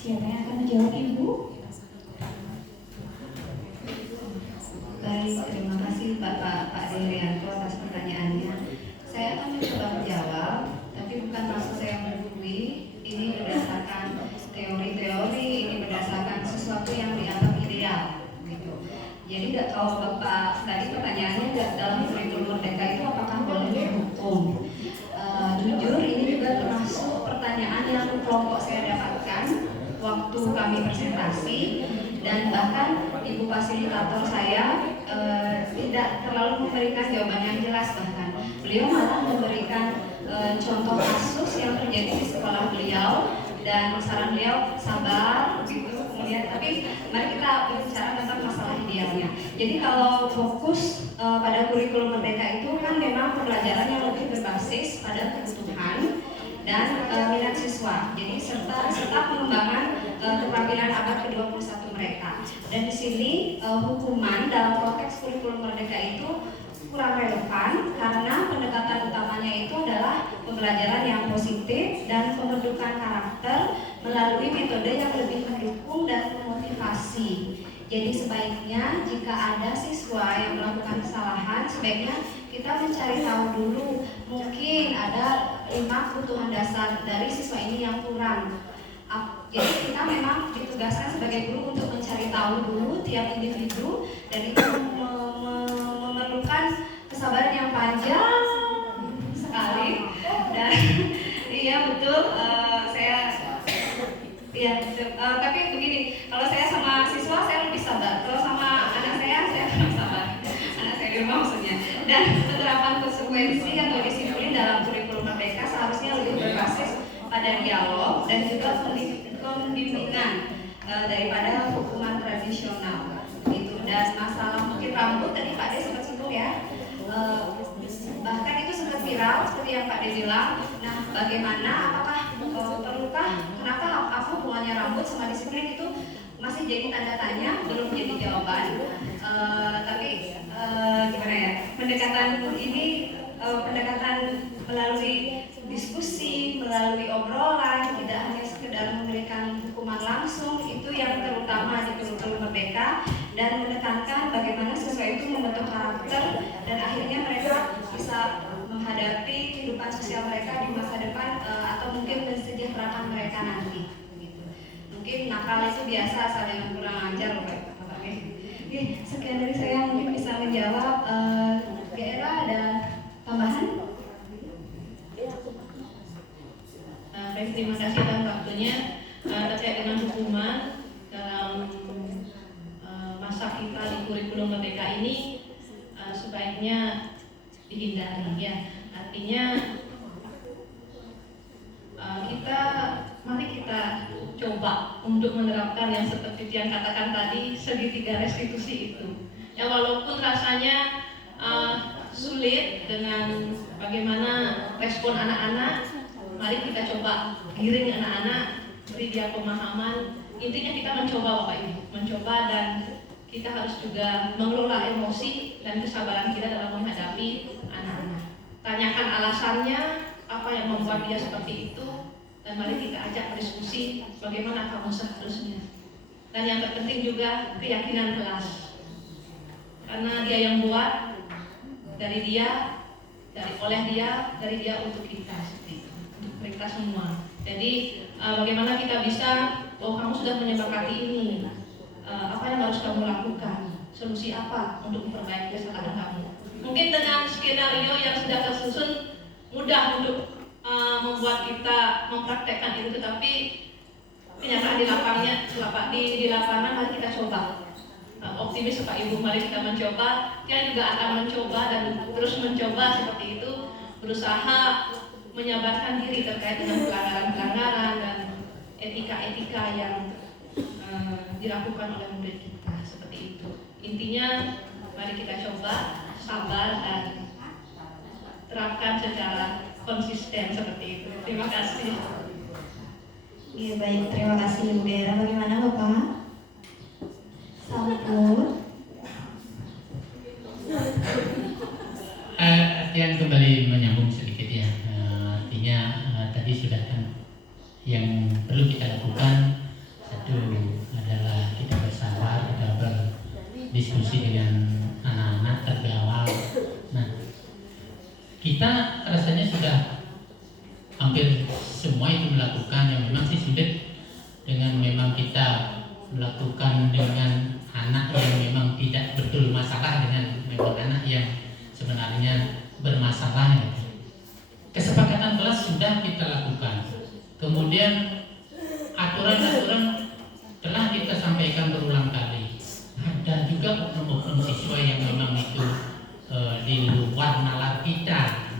Siapa yang akan menjawab Ibu? Baik, terima kasih Pak Derianto atas pertanyaannya. Saya akan mencoba menjawab, tapi bukan maksud saya menggurui. Ini berdasarkan teori-teori, ini berdasarkan sesuatu yang dianggap ideal. Gitu. Jadi kalau Bapak tadi pertanyaannya dalam kurikulum Merdeka itu apakah boleh dihukum? Jujur ini juga termasuk pertanyaan yang kelompok saya dapatkan waktu kami presentasi, dan bahkan ibu fasilitator saya tidak terlalu memberikan jawaban yang jelas. Bahkan beliau malah memberikan contoh kasus yang terjadi di sekolah beliau, dan saran beliau sabar gitu. Kemudian tapi mari kita berbicara tentang masalah idealnya. Jadi kalau fokus pada kurikulum Merdeka itu kan memang pembelajaran yang lebih berbasis pada kebutuhan dan minat siswa. Jadi serta pengembangan Dan di sini hukuman dalam konteks kurikulum merdeka itu kurang relevan karena pendekatan utamanya itu adalah pembelajaran yang positif dan pembentukan karakter melalui metode yang lebih mendukung dan memotivasi. Jadi sebaiknya jika ada siswa yang melakukan kesalahan, sebaiknya kita mencari tahu dulu, mungkin ada 5 kebutuhan dasar dari siswa ini yang kurang. Jadi kita memang ditugaskan sebagai guru untuk mencari tahu dulu tiap individu, dan itu memerlukan kesabaran yang panjang sekali. Dan iya betul, tapi begini, kalau saya sama siswa saya lebih sabar, kalau sama anak saya kurang sabar, anak saya di rumah maksudnya. Dan penerapan konsekuensi atau disiplin dalam kurikulum merdeka seharusnya lebih berbasis pada dialog dan juga pembimbingan daripada hukuman tradisional gitu. Dan masalah mungkin rambut tadi Pak De sempat singgung ya, bahkan itu sempat viral seperti yang Pak De bilang. Nah, bagaimana, apakah perlukah, kenapa apa hubungannya rambut sama disiplin, itu masih jadi tanda tanya, belum jadi jawaban. Tapi gimana ya, pendekatan ini pendekatan melalui diskusi, melalui obrolan, tidak hanya sekedar memberikan hukuman langsung, itu yang terutama di kurikulum merdeka, dan menekankan bagaimana siswa itu membentuk karakter dan akhirnya mereka bisa menghadapi kehidupan sosial mereka di masa depan, atau mungkin mensejahterakan mereka nanti gitu. Mungkin nakal itu biasa, asal yang kurang ajar loh Pak. Oke, sekian dari saya, mungkin bisa menjawab. Gera ada tambahan? Baik, terima kasih atas waktunya. Terkait dengan hukuman dalam masa kita di kurikulum merdeka ini, sebaiknya dihindari ya. Artinya mari kita coba untuk menerapkan yang seperti yang katakan tadi, segitiga restitusi itu. Ya, walaupun rasanya sulit dengan bagaimana respon anak-anak, mari kita coba giring anak-anak, beri dia pemahaman. Intinya kita mencoba Bapak Ibu, mencoba, dan kita harus juga mengelola emosi dan kesabaran kita dalam menghadapi anak-anak. Tanyakan alasannya, apa yang membuat dia seperti itu, dan mari kita ajak berdiskusi bagaimana kamu seharusnya. Dan yang terpenting juga keyakinan kelas, karena dia yang buat, dari dia untuk kita, seperti itu, untuk kita semua. Jadi bagaimana kita bisa, kamu sudah menyepakati ini, apa yang harus kamu lakukan, solusi apa untuk memperbaiki kesalahan kamu. Mungkin dengan skenario yang sudah tersusun mudah untuk membuat kita mempraktekkan itu, tetapi kenyataan di lapangan mari kita coba. Optimis Pak Ibu, mari kita mencoba. Kita juga akan mencoba dan terus mencoba seperti itu, berusaha menyabarkan diri terkait dengan pelanggaran-pelanggaran dan etika-etika yang dilakukan oleh murid kita, seperti itu. Intinya mari kita coba, sabar, dan terapkan secara konsisten seperti itu. Terima kasih. Iya baik, terima kasih Bu Gera. Bagaimana Bapak? Sampun. Yang kembali menyambung sedikit ya, artinya tadi sudah kan yang perlu kita lakukan, satu adalah kita bersabar, kita berdiskusi dengan anak-anak terlebih awal. Nah, kita rasanya sudah hampir semua itu melakukan, yang memang sih sulit dengan memang kita melakukan dengan anak yang memang tidak betul masalah, dengan memang anak yang sebenarnya bermasalah ya. Kesepakatan kelas sudah kita lakukan, kemudian aturan-aturan telah kita sampaikan berulang kali. Ada juga oknum-oknum siswa yang memang itu di luar nalar kita.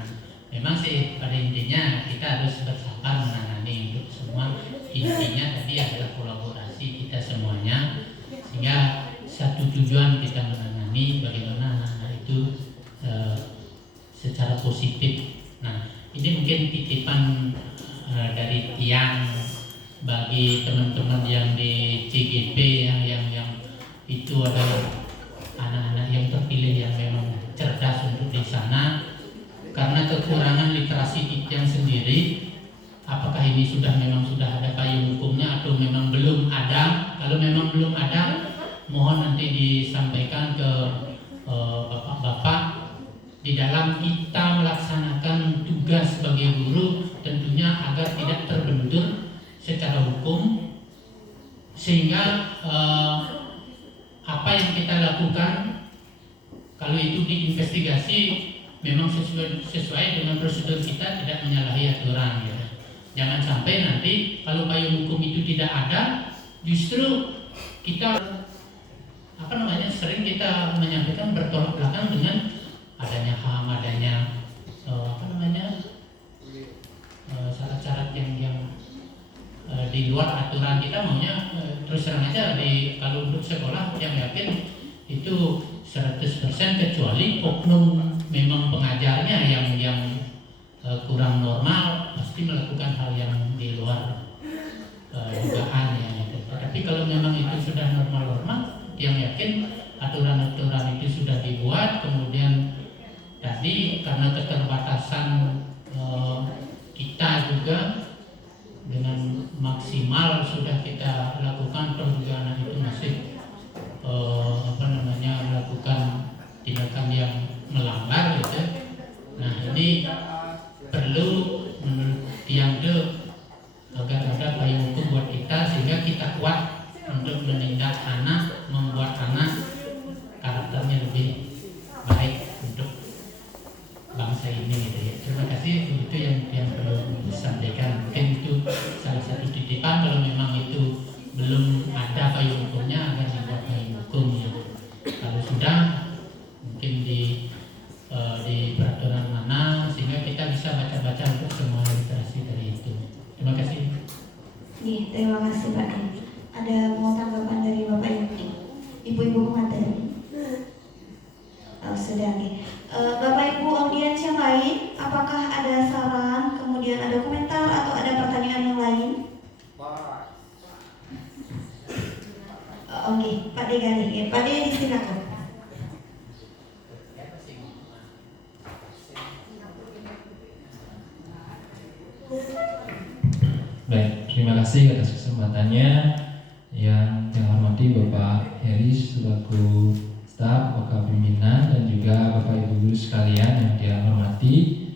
Memang sih pada intinya kita harus bersabar menangani untuk semua. Intinya tadi adalah kolaborasi kita semuanya, sehingga satu tujuan kita menangani bagaimana anak itu secara positif. Nah, ini mungkin titipan dari Tiang bagi teman-teman yang di CGP yang itu adalah anak-anak yang terpilih yang memang cerdas untuk di sana. Karena kekurangan literasi yang sendiri, apakah ini memang sudah ada payung hukumnya atau memang belum ada? Kalau memang belum ada, mohon nanti disampaikan ke bapak-bapak di dalam kita melaksanakan tugas sebagai guru, tentunya agar tidak terbentur secara hukum, sehingga apa yang kita lakukan kalau itu diinvestigasi memang sesuai dengan prosedur kita, tidak menyalahi aturan ya. Jangan sampai nanti kalau payung hukum itu tidak ada, justru kita sering kita menyampaikan bertolak belakang dengan adanya HAM, adanya syarat-syarat yang di luar aturan. Kita maunya terus terang aja kalau untuk sekolah yang yakin itu 100%, kecuali oknum memang pengajarnya yang kurang normal, pasti melakukan hal yang di luar dugaan ya. Tapi kalau memang itu sudah normal-normal, yang yakin aturan-aturan itu sudah dibuat. Kemudian tadi karena keterbatasan kita juga dengan maksimal sudah kita lakukan, toh juga anak itu masih melakukan tindakan yang melanggar gitu. Nah ini perlu menurut Tiangde agar ada payung hukum buat kita, sehingga kita kuat untuk menindak anak, membuat anak karakternya lebih baik untuk bangsa ini gitu ya. Terima kasih, itu yang perlu disampaikan. Mungkin itu salah satu titipan, kalau memang itu belum ada payung hukumnya agar dibuat payung hukum ya. Kalau sudah mungkin di peraturan mana, sehingga kita bisa baca-baca untuk semua literasi dari itu. Terima kasih. Nih, terima kasih Pak. Ada mau tanggapan dari Bapak Ibu materi? Sudah nih. Bapak Ibu audiens yang lain, apakah ada saran, kemudian ada komentar atau ada pertanyaan yang lain? Oke, Pak D Gani. Pak D disilakan. Baik, terima kasih atas kesempatannya. Yang hormati Bapak Heri selaku staf, Bapak pimpinan, dan juga Bapak Ibu guru sekalian yang dia hormati.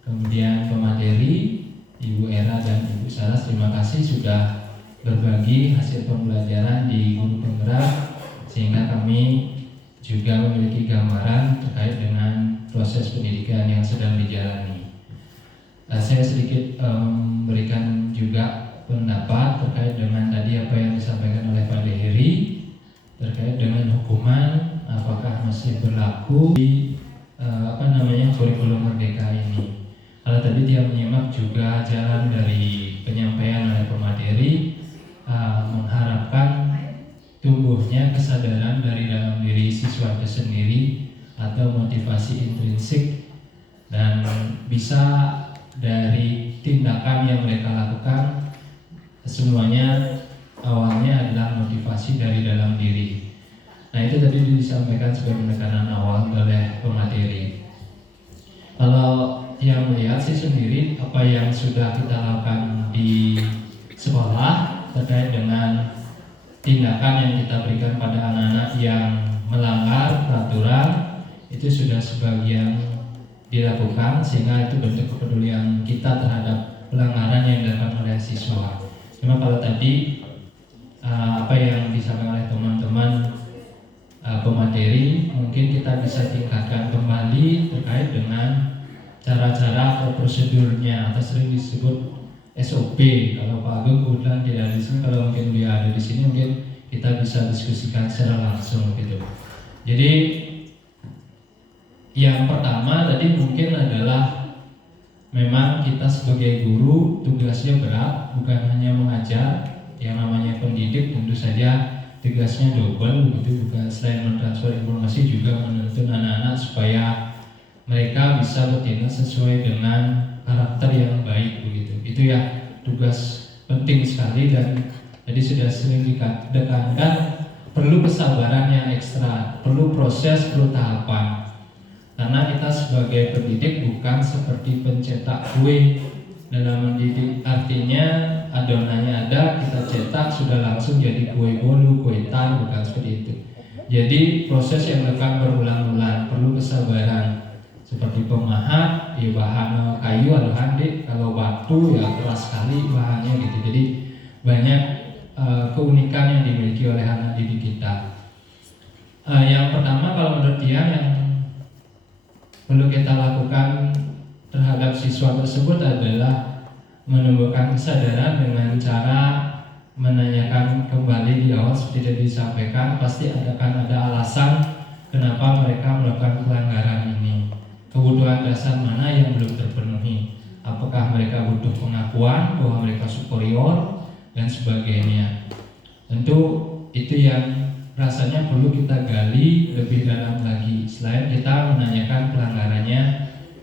Kemudian pemateri Ibu Era dan Ibu Saras, terima kasih sudah berbagi hasil pembelajaran di guru penggerak, sehingga kami juga memiliki gambaran terkait dengan proses pendidikan yang sedang dijalani. Saya sedikit memberikan juga pendapat terkait dengan tadi apa yang disampaikan oleh Pak Heri terkait dengan hukuman, apakah masih berlaku di kurikulum Merdeka ini. Kalau tadi dia menyimak juga jalan dari penyampaian oleh pemateri, mengharapkan tumbuhnya kesadaran dari dalam diri siswa itu sendiri atau motivasi intrinsik, dan bisa dari tindakan yang mereka lakukan semuanya awalnya adalah motivasi dari dalam diri. Nah itu tadi disampaikan sebagai penekanan awal oleh pemateri. Kalau yang melihat sih sendiri apa yang sudah kita lakukan di sekolah terkait dengan tindakan yang kita berikan pada anak-anak yang melanggar peraturan, itu sudah sebagian dilakukan, sehingga itu bentuk kepedulian kita terhadap pelanggaran yang dilakukan oleh siswa. Cuma kalau tadi apa yang disampaikan oleh teman-teman pemateri, mungkin kita bisa tingkatkan kembali terkait dengan cara-cara atau prosedurnya, atau sering disebut SOP. Kalau Pak Agung kebetulan tidak ada di sini, kalau mungkin dia ada di sini, mungkin kita bisa diskusikan secara langsung gitu. Jadi yang pertama tadi mungkin adalah memang kita sebagai guru tugasnya berat, bukan hanya mengajar. Yang namanya pendidik tentu saja tugasnya double begitu, bukan selain mentransfer informasi juga menuntun anak-anak supaya mereka bisa bertindak sesuai dengan karakter yang baik begitu. Itu ya tugas penting sekali, dan jadi sudah sering ditekankan perlu kesabaran yang ekstra, perlu proses, perlu tahapan. Karena kita sebagai pendidik bukan seperti pencetak kue. Dalam mendidik artinya adonannya ada, kita cetak sudah langsung jadi kue bolu, kue tar, bukan seperti itu. Jadi proses yang akan berulang-ulang, perlu kesabaran. Seperti pemahat, ya bahan kayu atau handuk, kalau batu ya keras sekali bahannya gitu. Jadi banyak keunikan yang dimiliki oleh anak didik kita. Yang pertama kalau menurut dia yang perlu kita lakukan terhadap siswa tersebut adalah menumbuhkan kesadaran dengan cara menanyakan kembali di awal seperti tadi disampaikan, pasti akan ada alasan kenapa mereka melakukan pelanggaran ini. Kebutuhan dasar mana yang belum terpenuhi? Apakah mereka butuh pengakuan bahwa mereka superior dan sebagainya? Tentu itu yang rasanya perlu kita gali lebih dalam lagi. Selain kita menanyakan pelanggarannya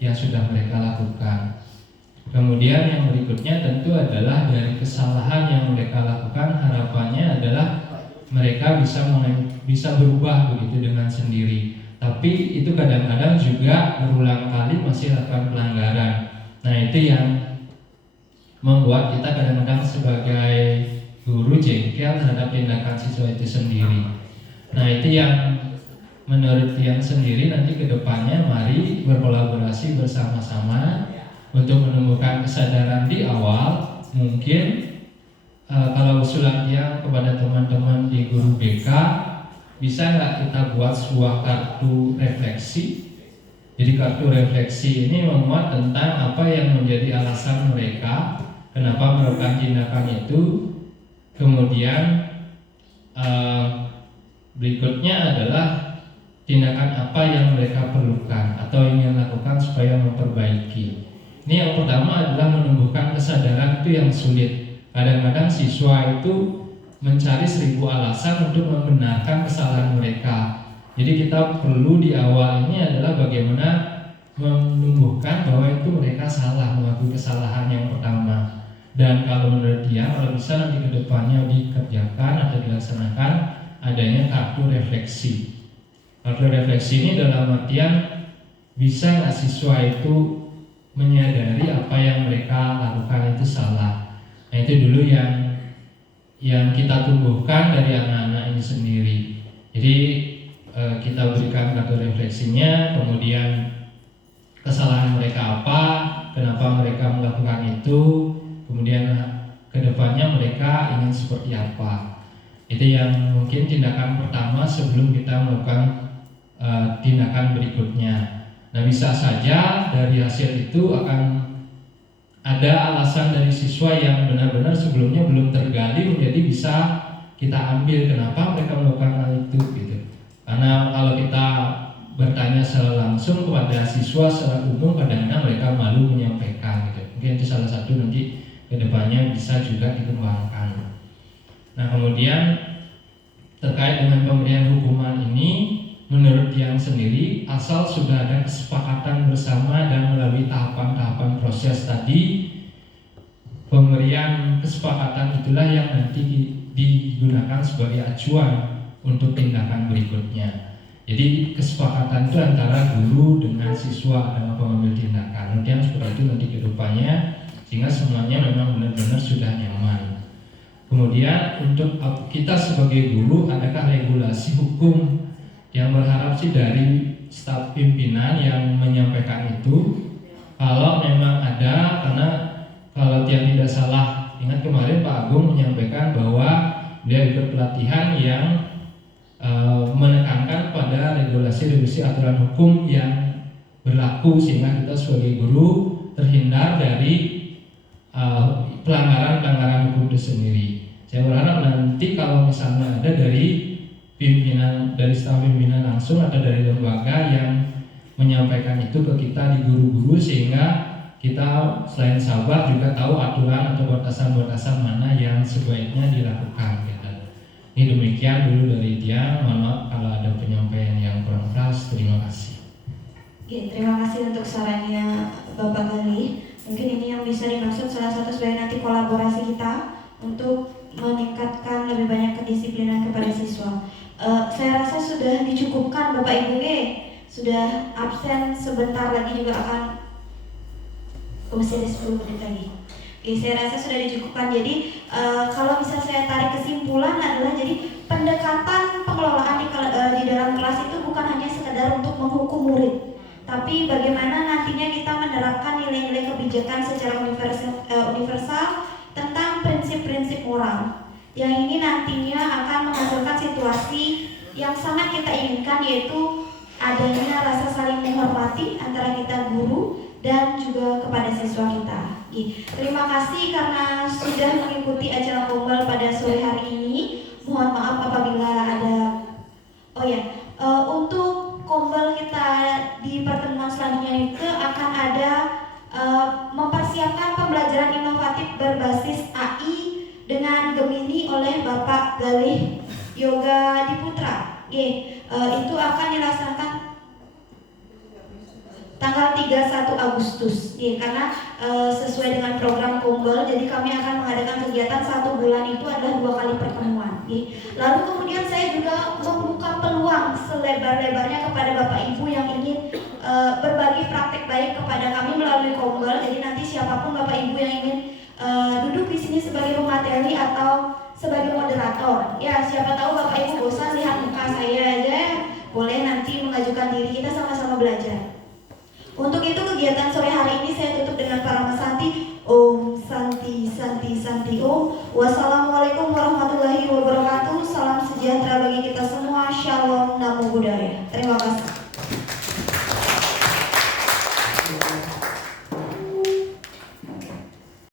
yang sudah mereka lakukan. Kemudian yang berikutnya tentu adalah dari kesalahan yang mereka lakukan, harapannya adalah mereka bisa berubah begitu dengan sendiri. Tapi itu kadang-kadang juga berulang kali masih lakukan pelanggaran. Nah itu yang membuat kita kadang-kadang sebagai guru jengkel terhadap tindakan siswa itu sendiri. Nah itu yang menurut yang sendiri nanti kedepannya mari berkolaborasi bersama-sama untuk menumbuhkan kesadaran di awal. Mungkin kalau usulan yang kepada teman-teman di guru BK, bisa nggak kita buat sebuah kartu refleksi. Jadi kartu refleksi ini memuat tentang apa yang menjadi alasan mereka kenapa melakukan tindakan itu. Kemudian berikutnya adalah tindakan apa yang mereka perlukan atau ingin lakukan supaya memperbaiki. Ini yang pertama adalah menumbuhkan kesadaran itu yang sulit. Kadang-kadang siswa itu mencari 1000 alasan untuk membenarkan kesalahan mereka. Jadi kita perlu di awal ini adalah bagaimana menumbuhkan bahwa itu mereka salah, mengakui kesalahan yang pertama. Dan kalau menurut dia, kalau bisa nanti ke depannya dikerjakan atau dilaksanakan adanya kartu refleksi. Kartu refleksi ini dalam artian bisa nggak siswa itu menyadari apa yang mereka lakukan itu salah. Nah itu dulu yang kita tumbuhkan dari anak-anak ini sendiri. Jadi kita berikan kartu refleksinya, kemudian kesalahan mereka apa, kenapa mereka melakukan itu, kemudian kedepannya mereka ingin seperti apa. Itu yang mungkin tindakan pertama sebelum kita melakukan tindakan berikutnya. Nah bisa saja dari hasil itu akan ada alasan dari siswa yang benar-benar sebelumnya belum tergali menjadi bisa kita ambil kenapa mereka melakukan hal itu gitu. Karena kalau kita bertanya secara langsung kepada siswa secara umum kadang-kadang mereka malu menyampaikan gitu. Mungkin itu salah satu nanti kedepannya bisa juga dikembangkan. Nah kemudian terkait dengan pemberian hukuman ini, menurut yang sendiri asal sudah ada kesepakatan bersama dan melalui tahapan-tahapan proses tadi, pemberian kesepakatan itulah yang nanti digunakan sebagai acuan untuk tindakan berikutnya. Jadi kesepakatan itu antara guru dengan siswa dan pengambil tindakan. Nanti yang seperti itu nanti ke depannya sehingga semuanya memang benar-benar sudah nyaman. Kemudian untuk kita sebagai guru, adakah regulasi hukum yang berharap sih dari staf pimpinan yang menyampaikan itu? Kalau memang ada, karena kalau yang tidak salah, ingat kemarin Pak Agung menyampaikan bahwa dia ikut pelatihan yang menekankan pada regulasi aturan hukum yang berlaku sehingga kita sebagai guru terhindar dari pelanggaran hukum itu sendiri. Saya berharap nanti kalau misalnya ada dari pimpinan, dari staf pimpinan langsung atau dari lembaga yang menyampaikan itu ke kita di guru-guru sehingga kita selain sabar juga tahu aturan atau batasan-batasan mana yang sebaiknya dilakukan gitu. Ini demikian dulu dari dia. Mohon maaf kalau ada penyampaian yang kurang pas. Terima kasih. Oke, terima kasih untuk sarannya Bapak Gali. Mungkin ini yang bisa dimaksud salah satu sebagai nanti kolaborasi kita untuk meningkatkan lebih banyak kedisiplinan kepada siswa. Saya rasa sudah dicukupkan Bapak Ibu sudah absen sebentar lagi juga akan masih ada 10 menit lagi. Saya rasa sudah dicukupkan. Jadi kalau bisa saya tarik kesimpulan adalah jadi pendekatan pengelolaan di dalam kelas itu bukan hanya sekedar untuk menghukum murid, tapi bagaimana nantinya kita menerapkan nilai-nilai kebijakan secara universal tentang prinsip-prinsip moral yang ini nantinya akan menghasilkan situasi yang sangat kita inginkan, yaitu adanya rasa saling menghormati antara kita guru dan juga kepada siswa kita. Terima kasih karena sudah mengikuti acara Kombel pada sore hari ini. Mohon maaf apabila ada untuk Kombel kita di pertemuan selanjutnya itu akan ada mempersiapkan pembelajaran inovatif berbasis AI dengan Gemini oleh Bapak Galih Yoga Diputra. Itu akan dilaksanakan tanggal 31 Agustus. Karena sesuai dengan program Kombel, jadi kami akan mengadakan kegiatan 1 bulan itu adalah 2 kali pertemuan. Lalu kemudian saya juga membuka peluang selebar-lebarnya kepada Bapak Ibu yang ingin berbagi praktek baik kepada kami melalui Kombel. Jadi nanti siapapun Bapak Ibu yang ingin duduk di sini sebagai pemateri atau sebagai moderator, siapa tahu Bapak Ibu bosan lihat muka saya aja, boleh nanti mengajukan diri, kita sama-sama belajar. Untuk itu kegiatan sore hari ini saya tutup dengan Parama Santi. Om Santi Santi Santi Om. Wassalamualaikum warahmatullahi wabarakatuh.